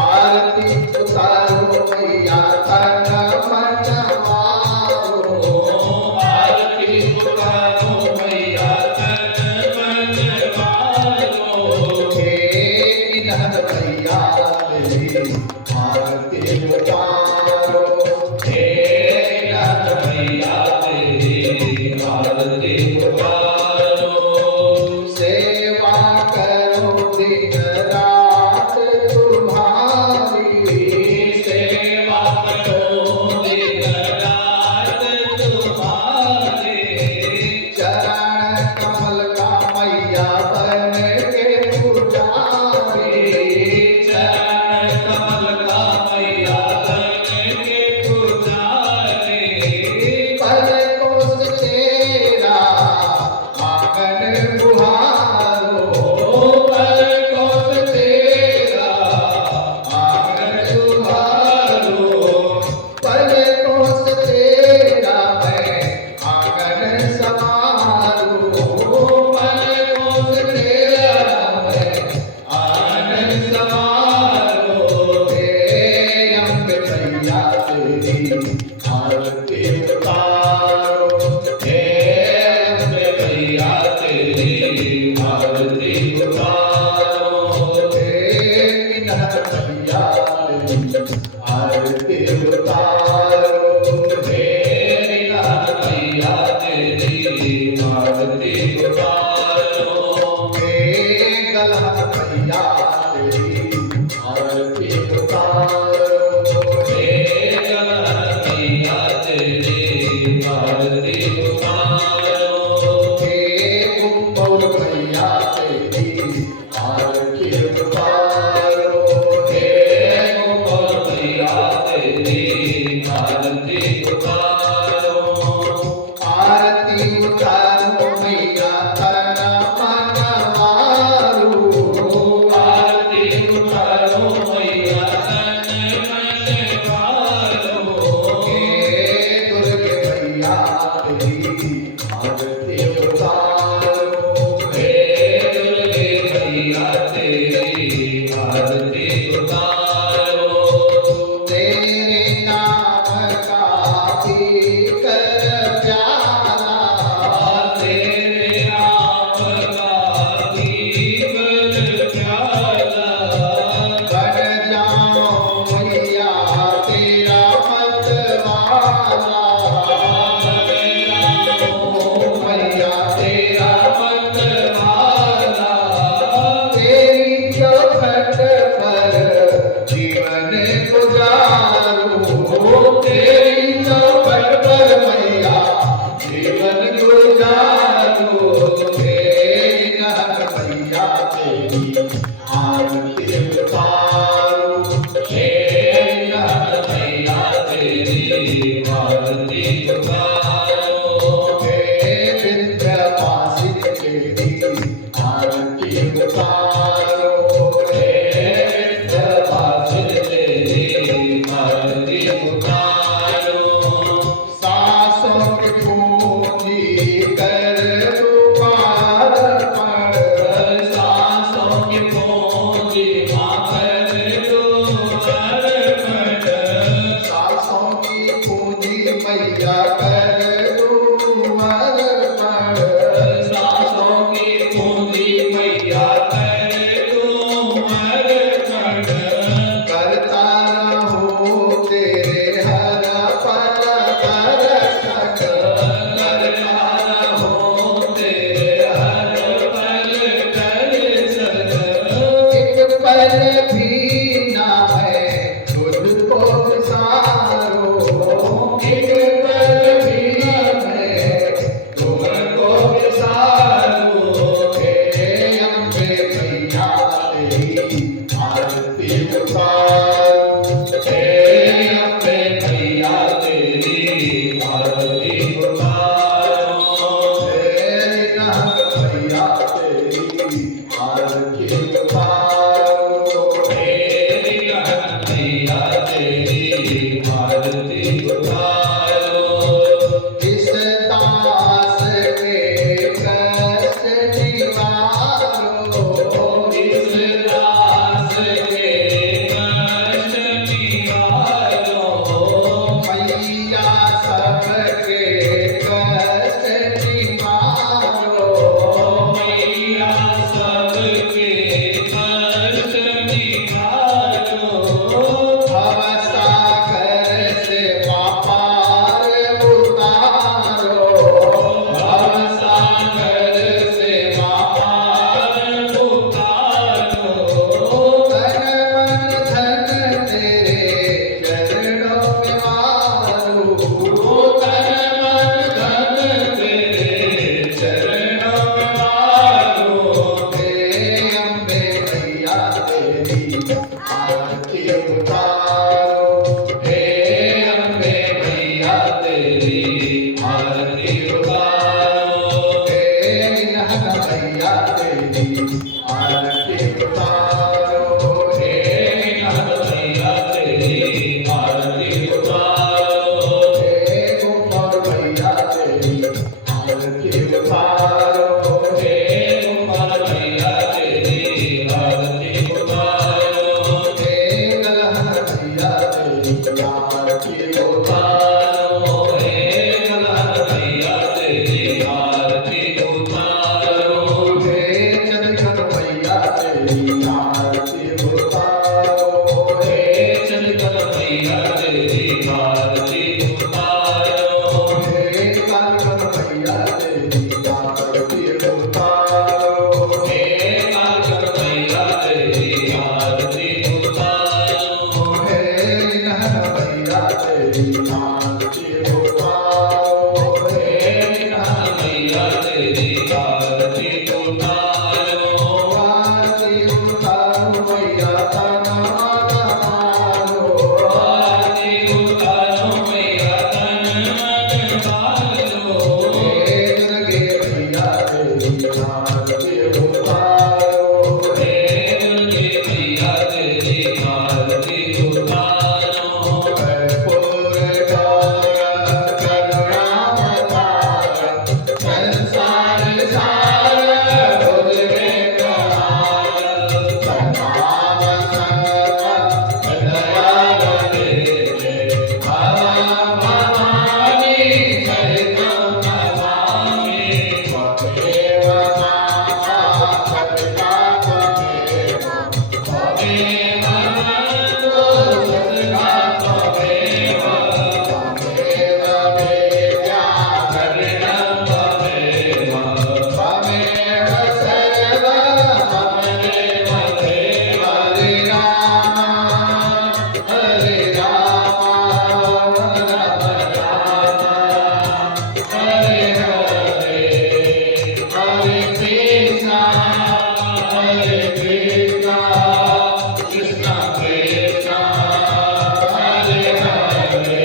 आरती उतारो मैया तन मन मारो आरती उतारो मैया तन मन मारो हे किन्हर मैया तेरी आरती उतारो हे नाथ मैया तेरी आरती उतारो सेवा करो दिन रात तुम्हारी सेवा करो दिन रात तुम्हारी चरण कमल का मैया बन के पुजारी चरण कमल का मैया बन के पुजारी पलकों से तेरा आंगन बुहारो पलकों से तेरा आंगन बुहारो पलकों से तेरा मैं आंगन संवारूं पलकों से तेरा मैं आंगन संवारूं हे अम्बे मैया तेरी आरती उतारो हे अम्बे मैया तेरी आरती उतारो हे किन्हर मैया तेरी आरती उतारो हे नाथ मैया तेरी आरती उतारो हे गलहर मैया तेरी आरती उतारो हे गलहर मैया तेरी आरती उतारो हे कुंभौर मैया तेरी आरती उतारो हे गोपाल मैया तेरी आरती उतारो आरती उतारो मैया तन मन मारू आरती उतारो मैया तन मन मारो हे दुर्गे मैया तेरी आरती उतारो हे दुर्गे मैया तेरी आरती उतारो तेरे नाम का भी कर प्यारा तेरे नाम उतारो हे गोपाल मैया तेरी आरती उतारो हे गलहन मैया तेरी आरती उतारो हे गलहन मैया तेरी आरती उतारो हे चंदन मैया तेरी आरती उतारो हे चंदन मैया तेरी आरती उतारो हे कालकन मैया तेरी आरती उतारो हे कालकन मैया तेरी आरती उतारो हे निहन मैया तेरी आरती उतारो हे निधान मैया तेरी आरती उतारो आरती उतारो मैया तना मारो आरती उतारो मैया तन मन मारो हे लगे मैया तेरी आरती उतारो हे दुर्गे मैया तेरी आरती उतारो कर्पूर गौरव करुणावतार संसार सार भुजगे प्रहार सनाम संग दयाल देवे भवानी चरितं नमामि त्वमेव माता पिता त्वमेव त्वमेव माता सदा त्वमेव त्वमेव वेद्या शरणं त्वमेव त्वमेव सर्वं त्वमेव देव हरे राम हरे राम राम राम हरे हरे हरे कृष्णा कृष्णा कृष्णा हरे हरे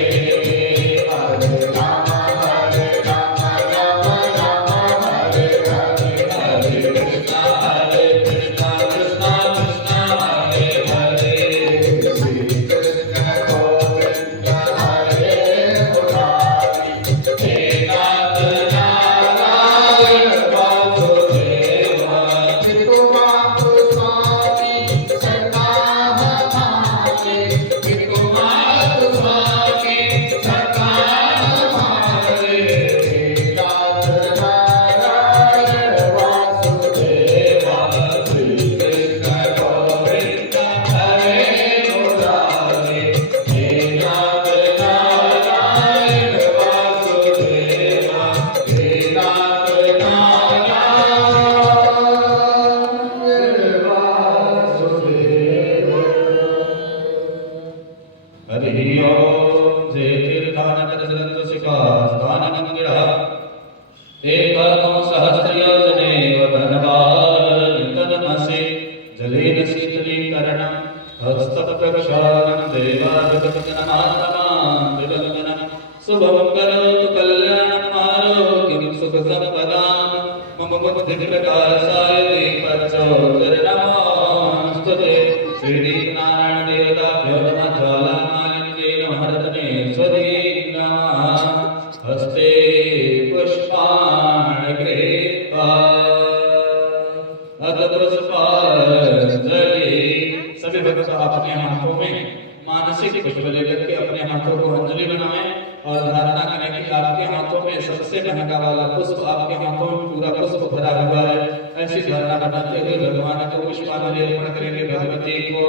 हरे राम राम राम हरे हरे हरे कृष्णा कृष्णा कृष्णा हरे हरे श्री कृष्ण गोविंद हरे मुरारी हे नाथ नारायण वासुदेव पितुमातु स्वामी सदा हमारे पितुमातु स्वामी सदा हमारे नाथ नारायण वासुदेव श्री कृष्ण गोविंद हरे मुरारी हे नाथ नारायण वासुदेव हे नाथ नारायण वासुदेव हरि ओम जय तीर्थानंद सिका स्थान मंगल एकनो सहस्रयोजने वदनवानमसे जलेन शीतलीकरणं हस्तप्रक्षालनं देवादितपदनमानमां विवन्दनं शुभं करोतु कल्याणम् आरोग्यं सुखसम्पदां मम बुद्धिप्रकाशाय दीपज्योतिर्नमोऽस्तुते श्रीदीपनारायण देवताभ्यो नमः ज्वालामालिन्ये नमः रत्ने स्वधीनमः हस्ते पुष्पाणि गृहीत्वा अग्रपुष्पाञ्जलि सभी भक्त अपने हाथों में मानसिक पुष्प लेकर के अपने हाथों को अंजलि बनाएं और धारणा करें कि आपके हाथों में सबसे महंगा वाला पुष्प आपके हाथों में पूरा पुष्प भरा हुआ है। ऐसी धारणा बनाते हुए भगवान को पुष्पांजलि अर्पण करेंगे भगवती को।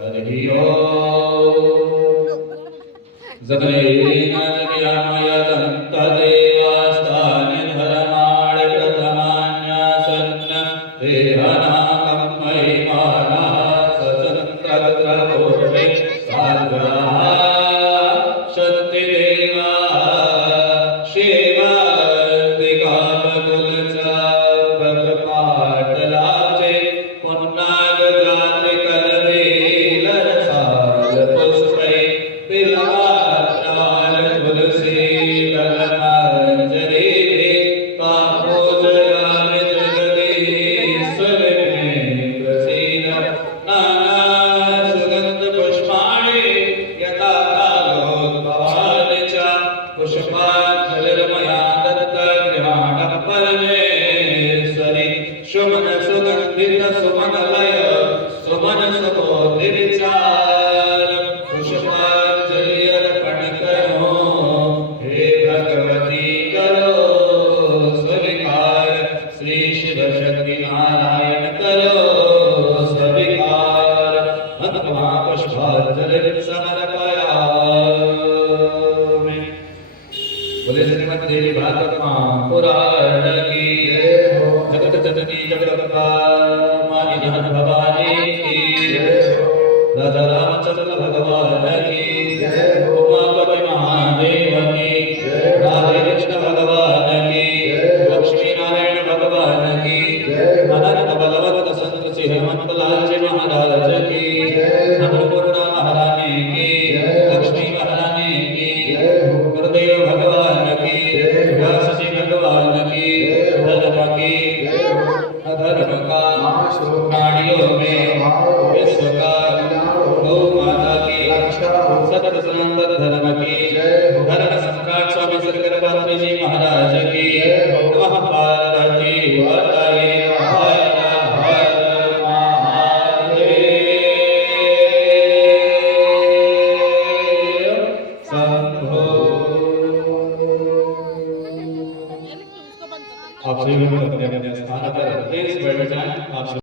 हरि ओम जगरेण जगयामय दन्तदेवास्तानि धर्माणि प्रथमान्यासन् देहनाकं महिमानः सतन्त्रपूर्वे साग्रः शक्तिदेवा शिवदिकामकुलचापकपाटलाब्जे पुन्नागजाति करवेलरसाल पुष्पै बिल्वाचाल तुलसी दलमय जननी जगदम्बा माई जान भवानी की राजा रामचंद्र भगवान की उमापति महादेव की राधे कृष्ण भगवान की लक्ष्मी नारायण भगवान की अनंत बलवंत संत सिंह हनुमंतलाल जी महाराज की अन्नपूर्णा महारानी की लक्ष्मी महारानी की गुरुदेव भगवान की व्यास जी भगवान की धर्म की अधर्म का प्राणियों में विश्व का गौ माता की सत्य सनातन धर्म की धर्म सम्राट स्वामी शंकर पात्री जी महाराज की नमः पार्वती पतये हर हर महादेव शंभो। आप सभी लोग अपने अपने स्थान पर प्लीज बैठ जाएं। आप